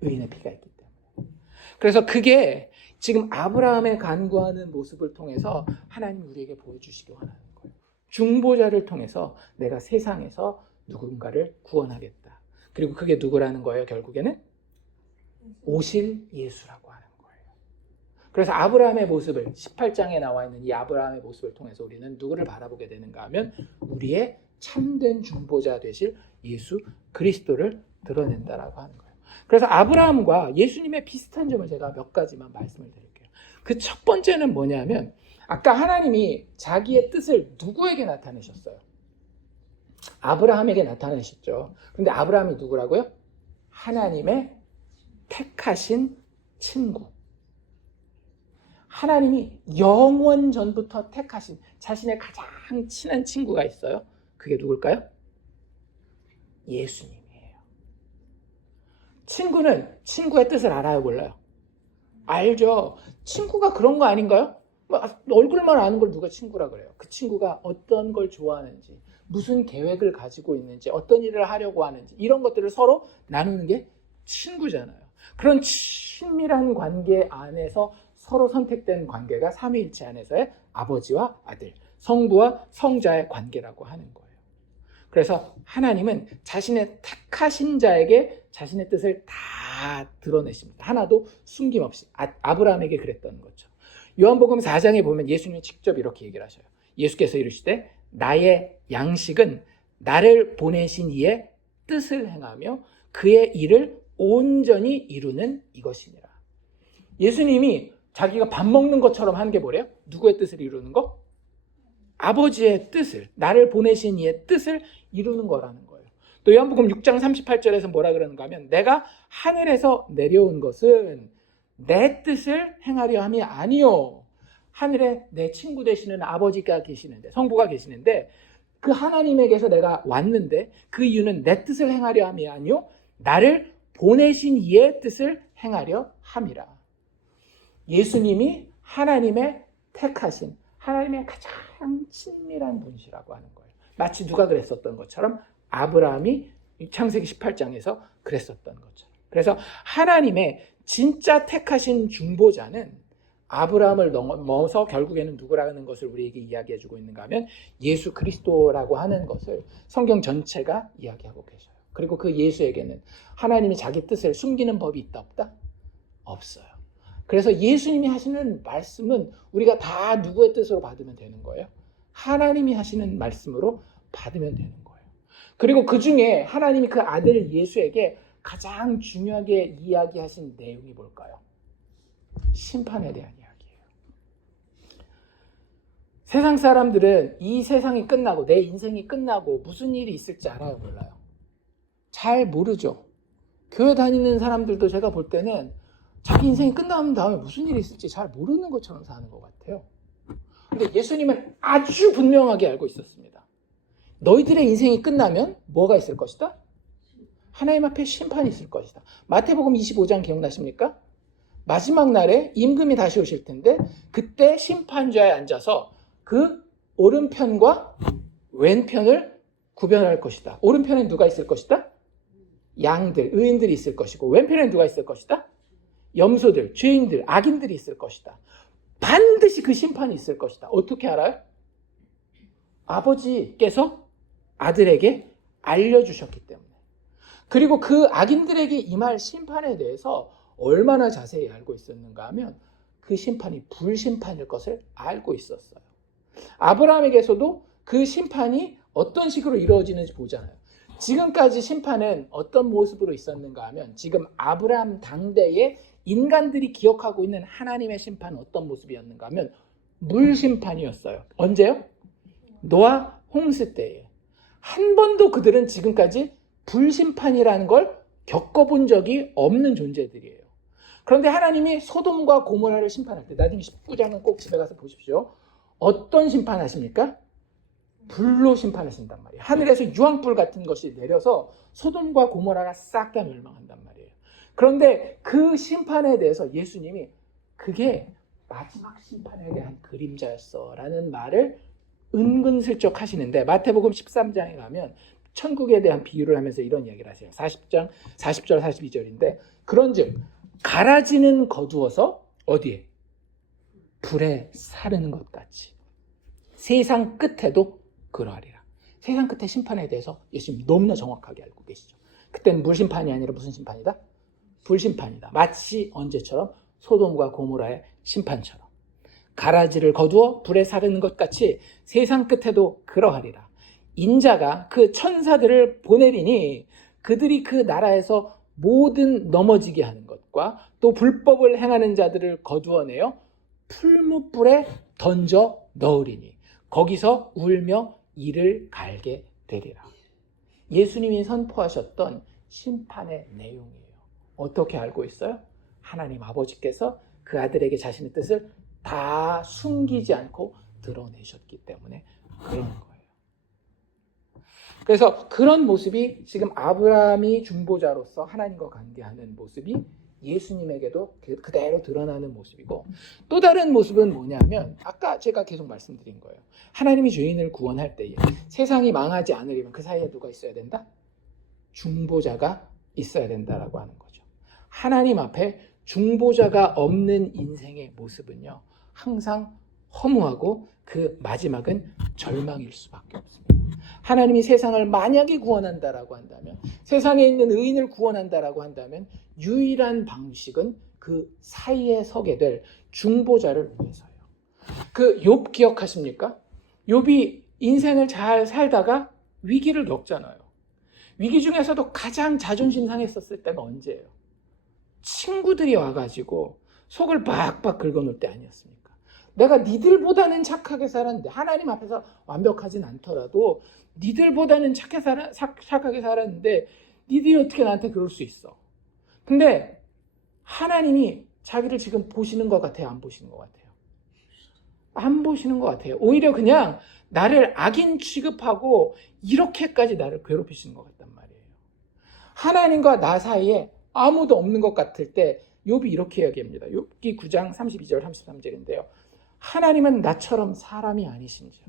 의인의 피가 있기 때문에. 그래서 그게 지금 아브라함의 간구하는 모습을 통해서 하나님 우리에게 보여주시기 원하는 거예요. 중보자를 통해서 내가 세상에서 누군가를 구원하겠다. 그리고 그게 누구라는 거예요? 결국에는 오실 예수라고 하는 거예요. 그래서 아브라함의 모습을 18장에 나와 있는 이 아브라함의 모습을 통해서 우리는 누구를 바라보게 되는가 하면 우리의 참된 중보자 되실 예수 그리스도를 드러낸다라고 하는 거예요. 그래서 아브라함과 예수님의 비슷한 점을 제가 몇 가지만 말씀을 드릴게요. 그 첫 번째는 뭐냐면 아까 하나님이 자기의 뜻을 누구에게 나타내셨어요? 아브라함에게 나타내셨죠. 그런데 아브라함이 누구라고요? 하나님의 택하신 친구. 하나님이 영원 전부터 택하신 자신의 가장 친한 친구가 있어요. 그게 누굴까요? 예수님이에요. 친구는 친구의 뜻을 알아요, 몰라요? 알죠. 친구가 그런 거 아닌가요? 얼굴만 아는 걸 누가 친구라 그래요? 그 친구가 어떤 걸 좋아하는지, 무슨 계획을 가지고 있는지, 어떤 일을 하려고 하는지 이런 것들을 서로 나누는 게 친구잖아요. 그런 친밀한 관계 안에서 서로 선택된 관계가 삼위일체 안에서의 아버지와 아들, 성부와 성자의 관계라고 하는 거예요. 그래서 하나님은 자신의 택하신 자에게 자신의 뜻을 다 드러내십니다. 하나도 숨김없이. 아브라함에게 그랬던 거죠. 요한복음 4장에 보면 예수님이 직접 이렇게 얘기를 하셔요. 예수께서 이르시되 나의 양식은 나를 보내신 이의 뜻을 행하며 그의 일을 온전히 이루는 이것이니라. 예수님이 자기가 밥 먹는 것처럼 하는 게 뭐래요? 누구의 뜻을 이루는 거? 아버지의 뜻을, 나를 보내신 이의 뜻을 이루는 거라는 거예요. 또 요한복음 6장 38절에서 뭐라 그러는가 하면 내가 하늘에서 내려온 것은 내 뜻을 행하려 함이 아니요 하늘에 내 친구 되시는 아버지가 계시는데, 성부가 계시는데 그 하나님에게서 내가 왔는데 그 이유는 내 뜻을 행하려 함이 아니요 나를 보내신 이의 뜻을 행하려 함이라. 예수님이 하나님의 택하신 하나님의 가장 친밀한 분이시라고 하는 거예요. 마치 누가 그랬었던 것처럼 아브라함이 창세기 18장에서 그랬었던 것처럼. 그래서 하나님의 진짜 택하신 중보자는 아브라함을 넘어서 결국에는 누구라는 것을 우리에게 이야기해주고 있는가 하면 예수 그리스도라고 하는 것을 성경 전체가 이야기하고 계셔요. 그리고 그 예수에게는 하나님이 자기 뜻을 숨기는 법이 있다 없다? 없어요. 그래서 예수님이 하시는 말씀은 우리가 다 누구의 뜻으로 받으면 되는 거예요? 하나님이 하시는 말씀으로 받으면 되는 거예요. 그리고 그 중에 하나님이 그 아들 예수에게 가장 중요하게 이야기하신 내용이 뭘까요? 심판에 대한 이야기예요. 세상 사람들은 이 세상이 끝나고 내 인생이 끝나고 무슨 일이 있을지 알아요, 몰라요? 잘 모르죠. 교회 다니는 사람들도 제가 볼 때는 자기 인생이 끝난 다음에 무슨 일이 있을지 잘 모르는 것처럼 사는 것 같아요. 근데 예수님은 아주 분명하게 알고 있었습니다. 너희들의 인생이 끝나면 뭐가 있을 것이다? 하나님 앞에 심판이 있을 것이다. 마태복음 25장 기억나십니까? 마지막 날에 임금이 다시 오실 텐데 그때 심판좌에 앉아서 그 오른편과 왼편을 구별할 것이다. 오른편에 누가 있을 것이다? 양들, 의인들이 있을 것이고 왼편에 누가 있을 것이다? 염소들, 죄인들, 악인들이 있을 것이다. 반드시 그 심판이 있을 것이다. 어떻게 알아요? 아버지께서 아들에게 알려주셨기 때문에. 그리고 그 악인들에게 임할 심판에 대해서 얼마나 자세히 알고 있었는가 하면 그 심판이 불심판일 것을 알고 있었어요. 아브라함에게서도 그 심판이 어떤 식으로 이루어지는지 보잖아요. 지금까지 심판은 어떤 모습으로 있었는가 하면 지금 아브라함 당대에 인간들이 기억하고 있는 하나님의 심판은 어떤 모습이었는가 하면 물심판이었어요. 언제요? 노아 홍수 때예요. 한 번도 그들은 지금까지 불심판이라는 걸 겪어본 적이 없는 존재들이에요. 그런데 하나님이 소돔과 고모라를 심판할 때 나중에 19장은 꼭 집에 가서 보십시오. 어떤 심판하십니까? 불로 심판하신단 말이에요. 하늘에서 유황불 같은 것이 내려서 소돔과 고모라가 싹 다 멸망한단 말이에요. 그런데 그 심판에 대해서 예수님이 그게 마지막 심판에 대한 그림자였어 라는 말을 은근슬쩍 하시는데, 마태복음 13장에 가면 천국에 대한 비유를 하면서 이런 이야기를 하세요. 40절 42절인데, 그런즉 갈아지는 거두어서 어디에? 불에 사르는 것 같이 세상 끝에도 그러하리라. 세상 끝의 심판에 대해서 예수님 너무나 정확하게 알고 계시죠. 그때는 물심판이 아니라 무슨 심판이다? 불심판이다. 마치 언제처럼? 소돔과 고모라의 심판처럼. 가라지를 거두어 불에 사르는 것 같이 세상 끝에도 그러하리라. 인자가 그 천사들을 보내리니 그들이 그 나라에서 모든 넘어지게 하는 것과 또 불법을 행하는 자들을 거두어내어 풀무불에 던져 넣으리니 거기서 울며 이를 갈게 되리라. 예수님이 선포하셨던 심판의 내용이에요. 어떻게 알고 있어요? 하나님 아버지께서 그 아들에게 자신의 뜻을 다 숨기지 않고 드러내셨기 때문에 그런 거예요. 그래서 그런 모습이 지금 아브라함이 중보자로서 하나님과 관계하는 모습이 예수님에게도 그대로 드러나는 모습이고, 또 다른 모습은 뭐냐면 아까 제가 계속 말씀드린 거예요. 하나님이 죄인을 구원할 때에 세상이 망하지 않으려면 그 사이에 누가 있어야 된다? 중보자가 있어야 된다라고 하는 거죠. 하나님 앞에 중보자가 없는 인생의 모습은요, 항상 허무하고 그 마지막은 절망일 수밖에 없습니다. 하나님이 세상을 만약에 구원한다라고 한다면, 세상에 있는 의인을 구원한다라고 한다면 유일한 방식은 그 사이에 서게 될 중보자를 위해서예요. 그 욥 기억하십니까? 욥이 인생을 잘 살다가 위기를 겪잖아요. 위기 중에서도 가장 자존심 상했었을 때가 언제예요? 친구들이 와가지고 속을 박박 긁어놓을 때 아니었습니까? 내가 니들보다는 착하게 살았는데, 하나님 앞에서 완벽하진 않더라도 니들보다는 착하게 살았는데 니들이 어떻게 나한테 그럴 수 있어? 근데 하나님이 자기를 지금 보시는 것 같아요? 안 보시는 것 같아요? 안 보시는 것 같아요. 오히려 그냥 나를 악인 취급하고 이렇게까지 나를 괴롭히시는 것 같단 말이에요. 하나님과 나 사이에 아무도 없는 것 같을 때 욥이 이렇게 이야기합니다. 욥기 9장 32절 33절인데요. 하나님은 나처럼 사람이 아니신지.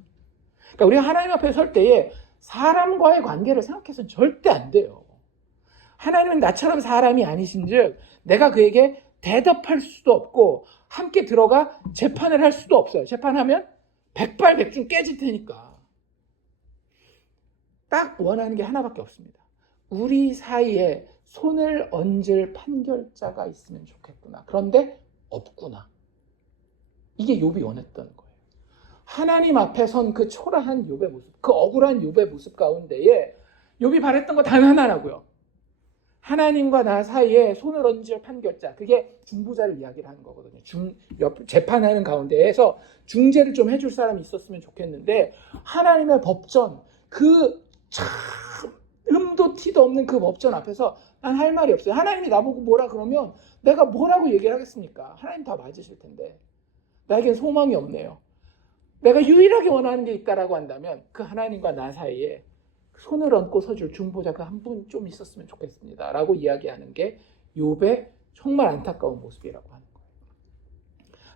그러니까 우리가 하나님 앞에 설 때에 사람과의 관계를 생각해서는 절대 안 돼요. 하나님은 나처럼 사람이 아니신즉 내가 그에게 대답할 수도 없고 함께 들어가 재판을 할 수도 없어요. 재판하면 백발백중 깨질 테니까. 딱 원하는 게 하나밖에 없습니다. 우리 사이에 손을 얹을 판결자가 있으면 좋겠구나. 그런데 없구나. 이게 욥이 원했던 거예요. 하나님 앞에 선 그 초라한 욥의 모습, 그 억울한 욥의 모습 가운데에 욥이 바랬던 거 단 하나라고요. 하나님과 나 사이에 손을 얹을 판결자, 그게 중보자를 이야기를 하는 거거든요. 재판하는 가운데에서 중재를 좀 해줄 사람이 있었으면 좋겠는데, 하나님의 법전, 그 참 음도 티도 없는 그 법전 앞에서 난 할 말이 없어요. 하나님이 나보고 뭐라 그러면 내가 뭐라고 얘기를 하겠습니까? 하나님 다 맞으실 텐데 나에겐 소망이 없네요. 내가 유일하게 원하는 게 있다라고 한다면 그 하나님과 나 사이에 손을 얹고 서줄 중보자가 한 분 좀 있었으면 좋겠습니다 라고 이야기하는 게 욥의 정말 안타까운 모습이라고 하는 거예요.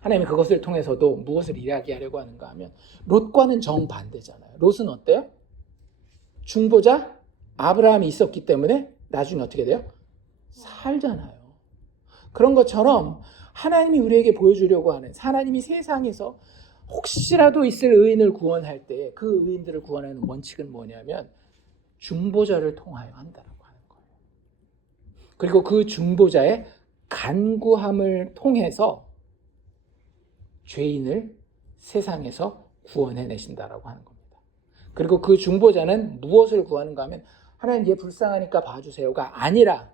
하나님이 그것을 통해서도 무엇을 이야기하려고 하는가 하면, 롯과는 정반대잖아요. 롯은 어때요? 중보자 아브라함이 있었기 때문에 나중에 어떻게 돼요? 살잖아요. 그런 것처럼 하나님이 우리에게 보여주려고 하는, 하나님이 세상에서 혹시라도 있을 의인을 구원할 때 그 의인들을 구원하는 원칙은 뭐냐면 중보자를 통하여 한다라고 하는 거예요. 그리고 그 중보자의 간구함을 통해서 죄인을 세상에서 구원해내신다라고 하는 겁니다. 그리고 그 중보자는 무엇을 구하는가 하면, 하나님 얘 불쌍하니까 봐주세요가 아니라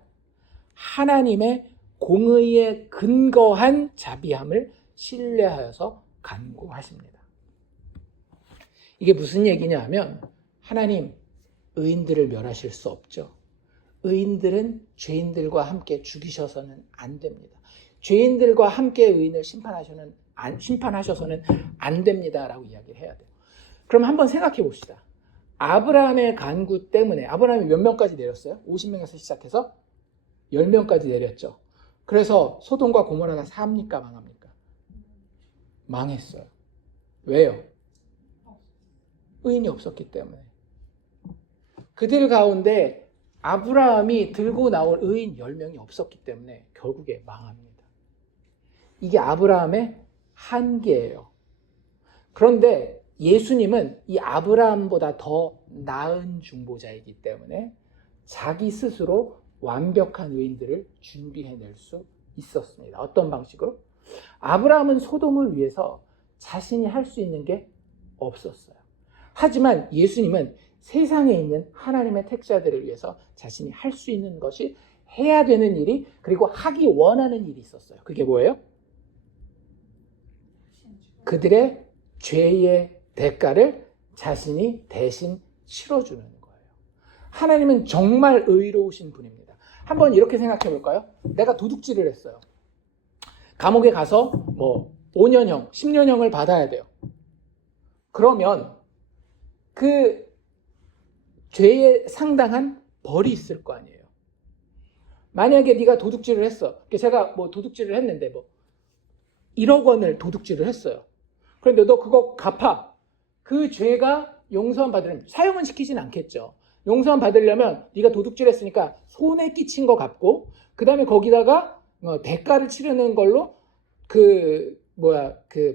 하나님의 공의에 근거한 자비함을 신뢰하여서 간구하십니다. 이게 무슨 얘기냐 하면, 하나님 의인들을 멸하실 수 없죠. 의인들은 죄인들과 함께 죽이셔서는 안 됩니다. 죄인들과 함께 의인을 심판하셔서는 안 됩니다라고 이야기를 해야 돼요. 그럼 한번 생각해 봅시다. 아브라함의 간구 때문에, 아브라함이 몇 명까지 내렸어요? 50명에서 시작해서 10명까지 내렸죠. 그래서 소돔과 고모라가 삽니까 망합니까? 망했어요. 왜요? 의인이 없었기 때문에. 그들 가운데 아브라함이 들고 나올 의인 10명이 없었기 때문에 결국에 망합니다. 이게 아브라함의 한계예요. 그런데 예수님은 이 아브라함보다 더 나은 중보자이기 때문에 자기 스스로 완벽한 의인들을 준비해낼 수 있었습니다. 어떤 방식으로? 아브라함은 소돔을 위해서 자신이 할 수 있는 게 없었어요. 하지만 예수님은 세상에 있는 하나님의 택자들을 위해서 자신이 할 수 있는 것이, 해야 되는 일이, 그리고 하기 원하는 일이 있었어요. 그게 뭐예요? 그들의 죄의 대가를 자신이 대신 치러주는 거예요. 하나님은 정말 의로우신 분입니다. 한번 이렇게 생각해 볼까요? 내가 도둑질을 했어요. 감옥에 가서 5년형, 10년형을 받아야 돼요. 그러면 그 죄에 상당한 벌이 있을 거 아니에요. 만약에 네가 도둑질을 했어. 제가 도둑질을 했는데 1억 원을 도둑질을 했어요. 그런데 너 그거 갚아. 그 죄가 용서만 받으려면, 사형은 시키진 않겠죠. 용서만 받으려면 네가 도둑질했으니까 손해 끼친 거 갚고, 그 다음에 거기다가 대가를 치르는 걸로 그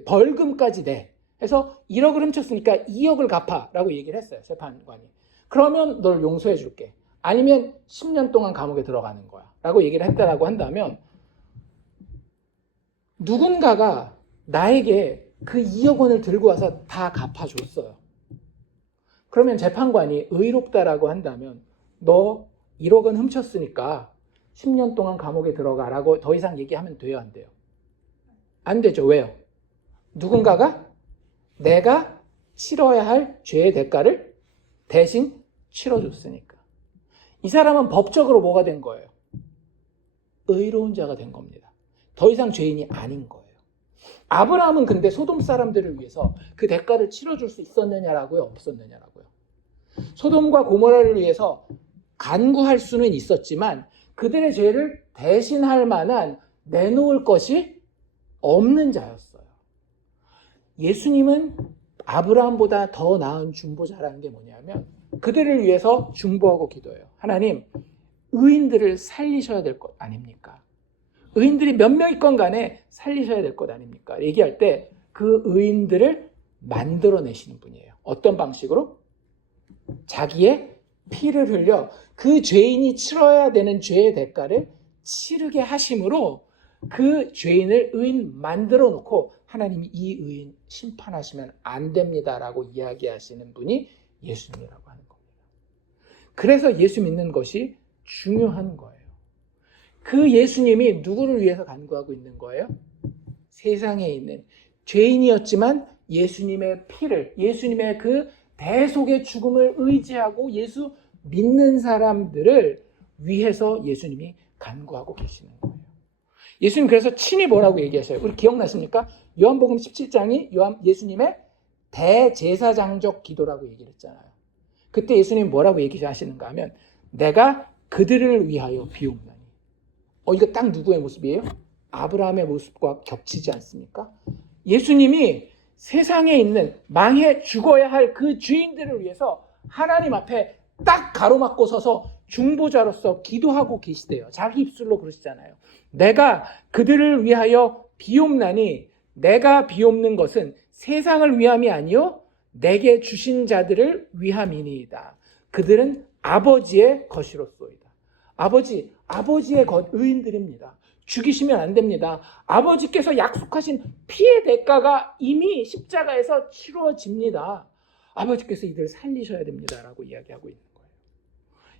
벌금까지 내. 해서 1억을 훔쳤으니까 2억을 갚아라고 얘기를 했어요, 재판관이. 그러면 널 용서해 줄게. 아니면 10년 동안 감옥에 들어가는 거야 라고 얘기를 했다라고 한다면, 누군가가 나에게 그 2억 원을 들고 와서 다 갚아줬어요. 그러면 재판관이 의롭다라고 한다면 너 1억 원 훔쳤으니까 10년 동안 감옥에 들어가라고 더 이상 얘기하면 돼요, 안 돼요? 안 되죠. 왜요? 누군가가 내가 치러야 할 죄의 대가를 대신 치러줬으니까. 이 사람은 법적으로 뭐가 된 거예요? 의로운 자가 된 겁니다. 더 이상 죄인이 아닌 거예요. 아브라함은 근데 소돔 사람들을 위해서 그 대가를 치러줄 수 있었느냐라고요? 없었느냐라고요? 소돔과 고모라를 위해서 간구할 수는 있었지만 그들의 죄를 대신할 만한 내놓을 것이 없는 자였어요. 예수님은 아브라함보다 더 나은 중보자라는 게 뭐냐면, 그들을 위해서 중보하고 기도해요. 하나님, 의인들을 살리셔야 될 것 아닙니까? 의인들이 몇 명 있건 간에 살리셔야 될 것 아닙니까? 얘기할 때 그 의인들을 만들어내시는 분이에요. 어떤 방식으로? 자기의 피를 흘려 그 죄인이 치러야 되는 죄의 대가를 치르게 하심으로 그 죄인을 의인 만들어 놓고, 하나님이 이 의인 심판하시면 안 됩니다라고 이야기하시는 분이 예수님이라고 하는 겁니다. 그래서 예수 믿는 것이 중요한 거예요. 그 예수님이 누구를 위해서 간구하고 있는 거예요? 세상에 있는 죄인이었지만 예수님의 피를, 예수님의 그 대속의 죽음을 의지하고 예수 믿는 사람들을 위해서 예수님이 간구하고 계시는 거예요. 예수님 그래서 친히 뭐라고 얘기하셔요? 우리 기억나십니까? 요한복음 17장이 예수님의 대제사장적 기도라고 얘기를 했잖아요. 그때 예수님이 뭐라고 얘기하시는가 하면, 내가 그들을 위하여 비옵나니. 이거 딱 누구의 모습이에요? 아브라함의 모습과 겹치지 않습니까? 예수님이 세상에 있는 망해 죽어야 할 그 죄인들을 위해서 하나님 앞에 딱 가로막고 서서 중보자로서 기도하고 계시대요. 자기 입술로 그러시잖아요. 내가 그들을 위하여 비옵나니, 내가 비옵는 것은 세상을 위함이 아니요 내게 주신 자들을 위함이니이다. 그들은 아버지의 것이로소이다. 아버지의 의인들입니다. 죽이시면 안 됩니다. 아버지께서 약속하신 피의 대가가 이미 십자가에서 치루어집니다. 아버지께서 이들을 살리셔야 됩니다라고 이야기하고 있는 거예요.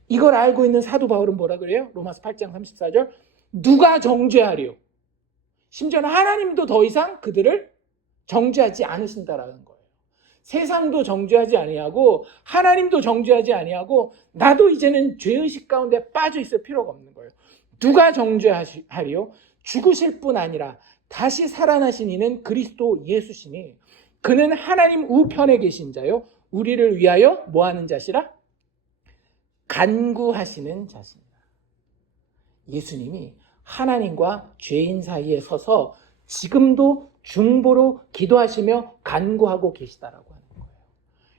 이걸 알고 있는 사도 바울은 뭐라 그래요? 로마서 8장 34절, 누가 정죄하리요? 심지어는 하나님도 더 이상 그들을 정죄하지 않으신다라는 거예요. 세상도 정죄하지 아니하고 하나님도 정죄하지 아니하고 나도 이제는 죄의식 가운데 빠져 있을 필요가 없는 거예요. 누가 정죄하리요? 죽으실 뿐 아니라 다시 살아나신 이는 그리스도 예수시니 그는 하나님 우편에 계신 자요 우리를 위하여 뭐하는 자시라? 간구하시는 자시니라. 예수님이 하나님과 죄인 사이에 서서 지금도 중보로 기도하시며 간구하고 계시다라고 하는 거예요.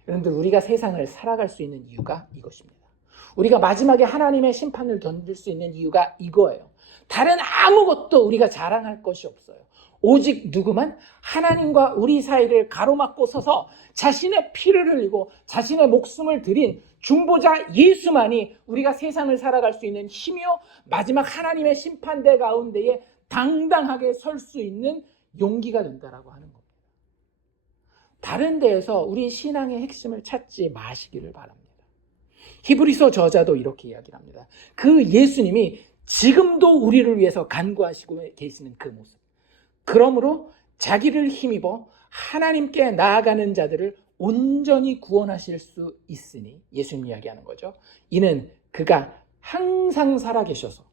여러분들, 우리가 세상을 살아갈 수 있는 이유가 이것입니다. 우리가 마지막에 하나님의 심판을 견딜 수 있는 이유가 이거예요. 다른 아무것도 우리가 자랑할 것이 없어요. 오직 누구만 하나님과 우리 사이를 가로막고 서서 자신의 피를 흘리고 자신의 목숨을 드린 중보자 예수만이 우리가 세상을 살아갈 수 있는 힘이요, 마지막 하나님의 심판대 가운데에 당당하게 설 수 있는 용기가 된다라고 하는 겁니다. 다른 데에서 우리 신앙의 핵심을 찾지 마시기를 바랍니다. 히브리서 저자도 이렇게 이야기를 합니다. 그 예수님이 지금도 우리를 위해서 간구하시고 계시는 그 모습. 그러므로 자기를 힘입어 하나님께 나아가는 자들을 온전히 구원하실 수 있으니, 예수님 이야기하는 거죠. 이는 그가 항상 살아계셔서,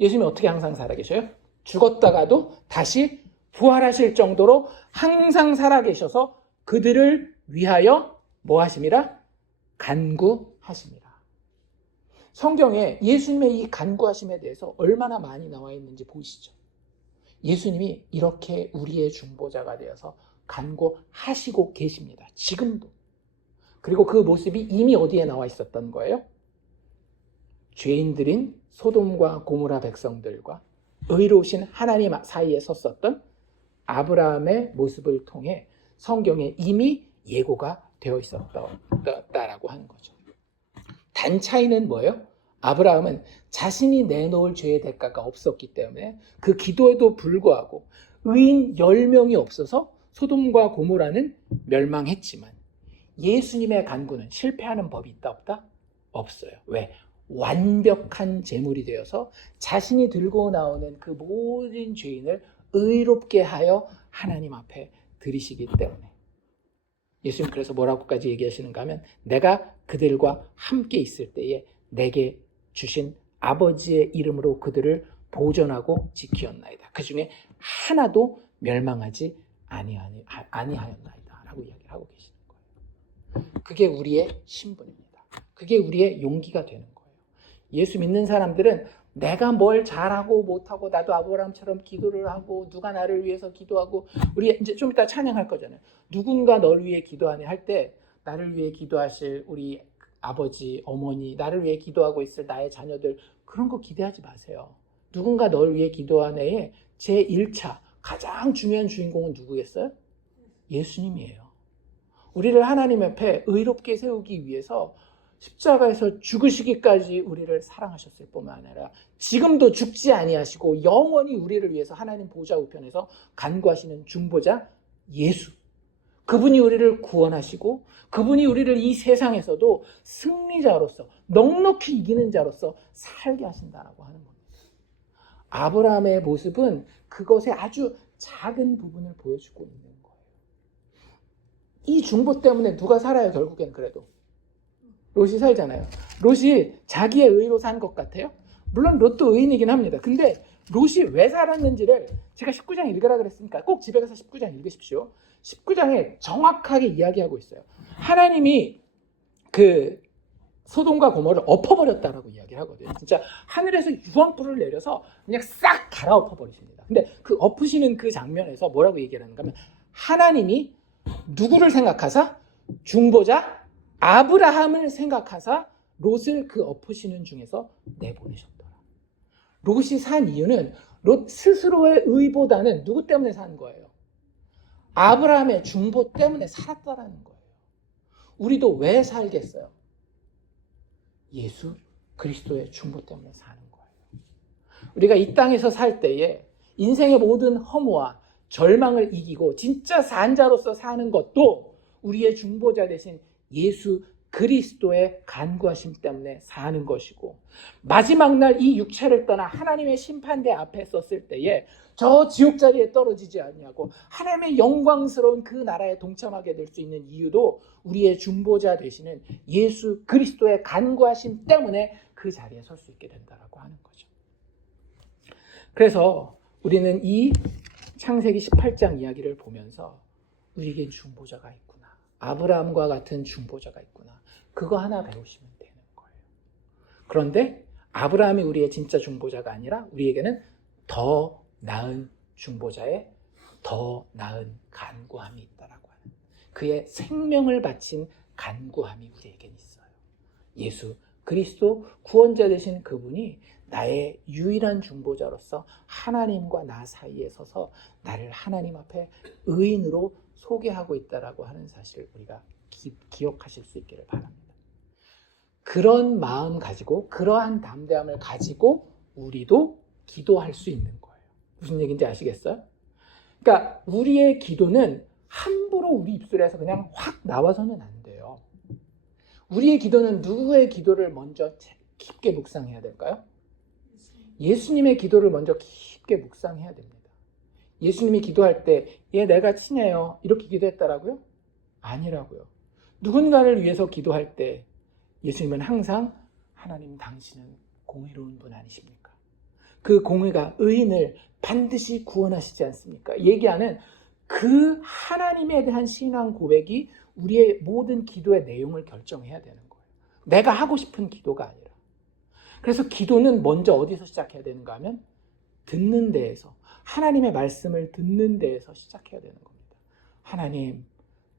예수님이 어떻게 항상 살아계셔요? 죽었다가도 다시 부활하실 정도로 항상 살아계셔서 그들을 위하여 뭐 하심이라? 간구하심이라. 성경에 예수님의 이 간구하심에 대해서 얼마나 많이 나와 있는지 보이시죠? 예수님이 이렇게 우리의 중보자가 되어서 간구하시고 계십니다. 지금도. 그리고 그 모습이 이미 어디에 나와 있었던 거예요? 죄인들인 소돔과 고모라 백성들과 의로우신 하나님 사이에 섰었던 아브라함의 모습을 통해 성경에 이미 예고가 되어 있었다라고 하는 거죠. 단 차이는 뭐예요? 아브라함은 자신이 내놓을 죄의 대가가 없었기 때문에 그 기도에도 불구하고 의인 10명이 없어서 소돔과 고모라는 멸망했지만, 예수님의 간구는 실패하는 법이 있다 없다? 없어요. 왜? 완벽한 제물이 되어서 자신이 들고 나오는 그 모든 죄인을 의롭게 하여 하나님 앞에 드리시기 때문에. 예수님 그래서 뭐라고까지 얘기하시는가 하면, 내가 그들과 함께 있을 때에 내게 주신 아버지의 이름으로 그들을 보존하고 지키었나이다. 그 중에 하나도 멸망하지 아니하였나이다 라고 이야기를 하고 계시는 거예요. 그게 우리의 신분입니다. 그게 우리의 용기가 되는 거예요. 예수 믿는 사람들은 내가 뭘 잘하고 못하고, 나도 아브라함처럼 기도를 하고, 누가 나를 위해서 기도하고, 우리 이제 좀 이따 찬양할 거잖아요. 누군가 너를 위해 기도하니 할 때, 나를 위해 기도하실 우리 아버지, 어머니, 나를 위해 기도하고 있을 나의 자녀들, 그런 거 기대하지 마세요. 누군가 너를 위해 기도하네에 제1차 가장 중요한 주인공은 누구겠어요? 예수님이에요. 우리를 하나님 앞에 의롭게 세우기 위해서 십자가에서 죽으시기까지 우리를 사랑하셨을 뿐만 아니라 지금도 죽지 아니하시고 영원히 우리를 위해서 하나님 보좌 우편에서 간구하시는 중보자 예수. 그분이 우리를 구원하시고 그분이 우리를 이 세상에서도 승리자로서, 넉넉히 이기는 자로서 살게 하신다라고 하는 겁니다. 아브라함의 모습은 그것의 아주 작은 부분을 보여주고 있는 거예요. 이 중보 때문에 누가 살아요? 결국엔. 그래도 롯이 살잖아요. 롯이 자기의 의로 산 것 같아요? 물론 롯도 의인이긴 합니다. 근데 롯이 왜 살았는지를 제가 19장 읽으라 그랬으니까 꼭 집에 가서 19장 읽으십시오. 19장에 정확하게 이야기하고 있어요. 하나님이 그 소돔과 고모를 엎어버렸다라고 이야기를 하거든요. 진짜 하늘에서 유황불을 내려서 그냥 싹 갈아엎어버리십니다. 근데 그 엎으시는 그 장면에서 뭐라고 얘기를 하는가 하면, 하나님이 누구를 생각하사? 중보자 아브라함을 생각하사 롯을 그 엎으시는 중에서 내보내셨더라. 롯이 산 이유는 롯 스스로의 의보다는 누구 때문에 산 거예요? 아브라함의 중보 때문에 살았다라는 거예요. 우리도 왜 살겠어요? 예수 그리스도의 중보 때문에 사는 거예요. 우리가 이 땅에서 살 때에 인생의 모든 허무와 절망을 이기고 진짜 산자로서 사는 것도 우리의 중보자 되신 예수 그리스도의 간구하심 때문에 사는 것이고, 마지막 날 이 육체를 떠나 하나님의 심판대 앞에 섰을 때에 저 지옥 자리에 떨어지지 아니하고 하나님의 영광스러운 그 나라에 동참하게 될 수 있는 이유도 우리의 중보자 되시는 예수 그리스도의 간구하심 때문에 그 자리에 설 수 있게 된다라고 하는 거죠. 그래서 우리는 이 창세기 18장 이야기를 보면서 우리에겐 중보자가 있구나, 아브라함과 같은 중보자가 있구나, 그거 하나 배우시면 되는 거예요. 그런데 아브라함이 우리의 진짜 중보자가 아니라 우리에게는 더 나은 중보자의 더 나은 간구함이 있다라고 하는, 그의 생명을 바친 간구함이 우리에겐 있어요. 예수 그리스도 구원자 되신 그분이 나의 유일한 중보자로서 하나님과 나 사이에 서서 나를 하나님 앞에 의인으로 소개하고 있다라고 하는 사실을 우리가 기억하실 수 있기를 바랍니다. 그런 마음 가지고, 그러한 담대함을 가지고 우리도 기도할 수 있는 거예요. 무슨 얘기인지 아시겠어요? 그러니까 우리의 기도는 함부로 우리 입술에서 그냥 확 나와서는 안 돼요. 우리의 기도는 누구의 기도를 먼저 깊게 묵상해야 될까요? 예수님의 기도를 먼저 깊게 묵상해야 됩니다. 예수님이 기도할 때 얘 내가 친해요 이렇게 기도했다라고요? 아니라고요. 누군가를 위해서 기도할 때 예수님은 항상 하나님 당신은 공의로운 분 아니십니까? 그 공의가 의인을 반드시 구원하시지 않습니까? 얘기하는 그 하나님에 대한 신앙 고백이 우리의 모든 기도의 내용을 결정해야 되는 거예요. 내가 하고 싶은 기도가 아니라. 그래서 기도는 먼저 어디서 시작해야 되는가 하면 듣는 데에서, 하나님의 말씀을 듣는 데에서 시작해야 되는 겁니다. 하나님,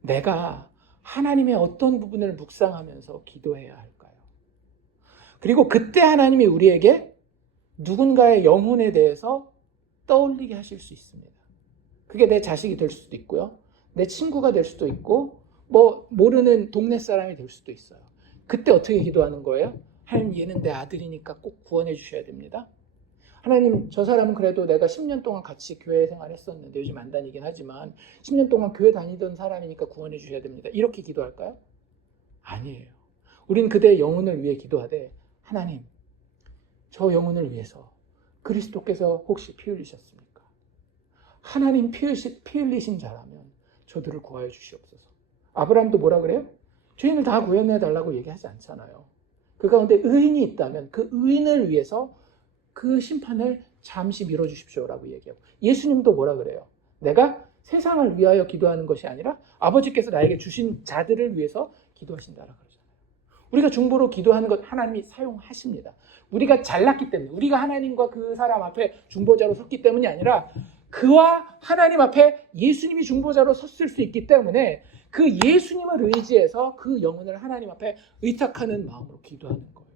내가 하나님의 어떤 부분을 묵상하면서 기도해야 할까요? 그리고 그때 하나님이 우리에게 누군가의 영혼에 대해서 떠올리게 하실 수 있습니다. 그게 내 자식이 될 수도 있고요, 내 친구가 될 수도 있고, 모르는 동네 사람이 될 수도 있어요. 그때 어떻게 기도하는 거예요? 하나님, 얘는 내 아들이니까 꼭 구원해 주셔야 됩니다. 하나님, 저 사람은 그래도 내가 10년 동안 같이 교회 생활했었는데 요즘 안 다니긴 하지만 10년 동안 교회 다니던 사람이니까 구원해 주셔야 됩니다. 이렇게 기도할까요? 아니에요. 우린 그대의 영혼을 위해 기도하되, 하나님, 저 영혼을 위해서 그리스도께서 혹시 피 흘리셨습니까? 하나님 피 흘리신 자라면 저들을 구하여 주시옵소서. 아브라함도 뭐라 그래요? 죄인을 다 구원해 달라고 얘기하지 않잖아요. 그 가운데 의인이 있다면 그 의인을 위해서 그 심판을 잠시 미뤄주십시오라고 얘기하고, 예수님도 뭐라 그래요? 내가 세상을 위하여 기도하는 것이 아니라 아버지께서 나에게 주신 자들을 위해서 기도하신다라고 그러잖아요. 우리가 중보로 기도하는 것 하나님이 사용하십니다. 우리가 잘났기 때문에, 우리가 하나님과 그 사람 앞에 중보자로 섰기 때문이 아니라 그와 하나님 앞에 예수님이 중보자로 섰을 수 있기 때문에 그 예수님을 의지해서 그 영혼을 하나님 앞에 의탁하는 마음으로 기도하는 거예요.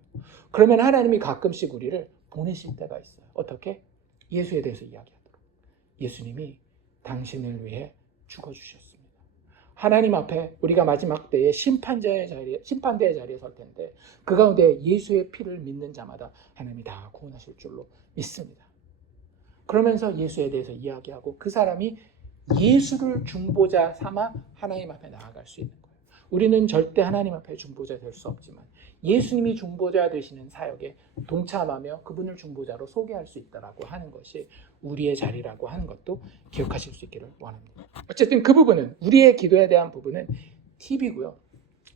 그러면 하나님이 가끔씩 우리를 보내실 때가 있어요. 어떻게? 예수에 대해서 이야기하도록. 예수님이 당신을 위해 죽어주셨습니다. 하나님 앞에 우리가 마지막 때에 심판대의 자리에 설 텐데 그 가운데 예수의 피를 믿는 자마다 하나님이 다 구원하실 줄로 믿습니다. 그러면서 예수에 대해서 이야기하고 그 사람이 예수를 중보자 삼아 하나님 앞에 나아갈 수 있는 거예요. 우리는 절대 하나님 앞에 중보자 될 수 없지만 예수님이 중보자 되시는 사역에 동참하며 그분을 중보자로 소개할 수 있다라고 하는 것이 우리의 자리라고 하는 것도 기억하실 수 있기를 원합니다. 어쨌든 그 부분은, 우리의 기도에 대한 부분은 팁이고요.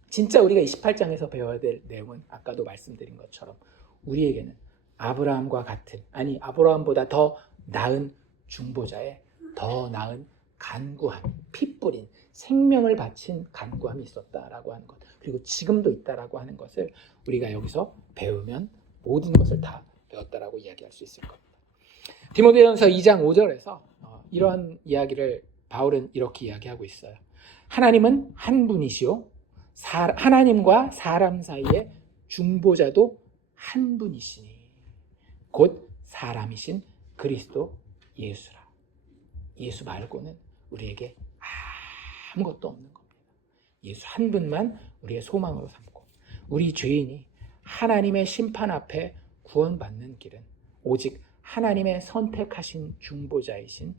진짜 우리가 28장에서 배워야 될 내용은 아까도 말씀드린 것처럼 우리에게는 아브라함과 같은, 아니 아브라함보다 더 나은 중보자의 더 나은 간구함, 피 뿌린 생명을 바친 간구함이 있었다라고 하는 것, 그리고 지금도 있다라고 하는 것을 우리가 여기서 배우면 모든 것을 다 배웠다라고 이야기할 수 있을 겁니다. 디모데전서 2장 5절에서 이러한 이야기를 바울은 이렇게 이야기하고 있어요. 하나님은 한 분이시요 하나님과 사람 사이의 중보자도 한 분이시니 곧 사람이신 그리스도 예수라. 예수 말고는 우리에게 아무것도 없는 겁니다. 예수 한 분만 우리의 소망으로 삼고, 우리 죄인이 하나님의 심판 앞에 구원받는 길은 오직 하나님의 선택하신 중보자이신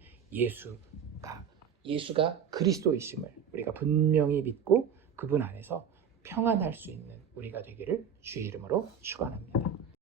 예수가 그리스도이심을 우리가 분명히 믿고 그분 안에서 평안할 수 있는 우리가 되기를 주의 이름으로 축원합니다.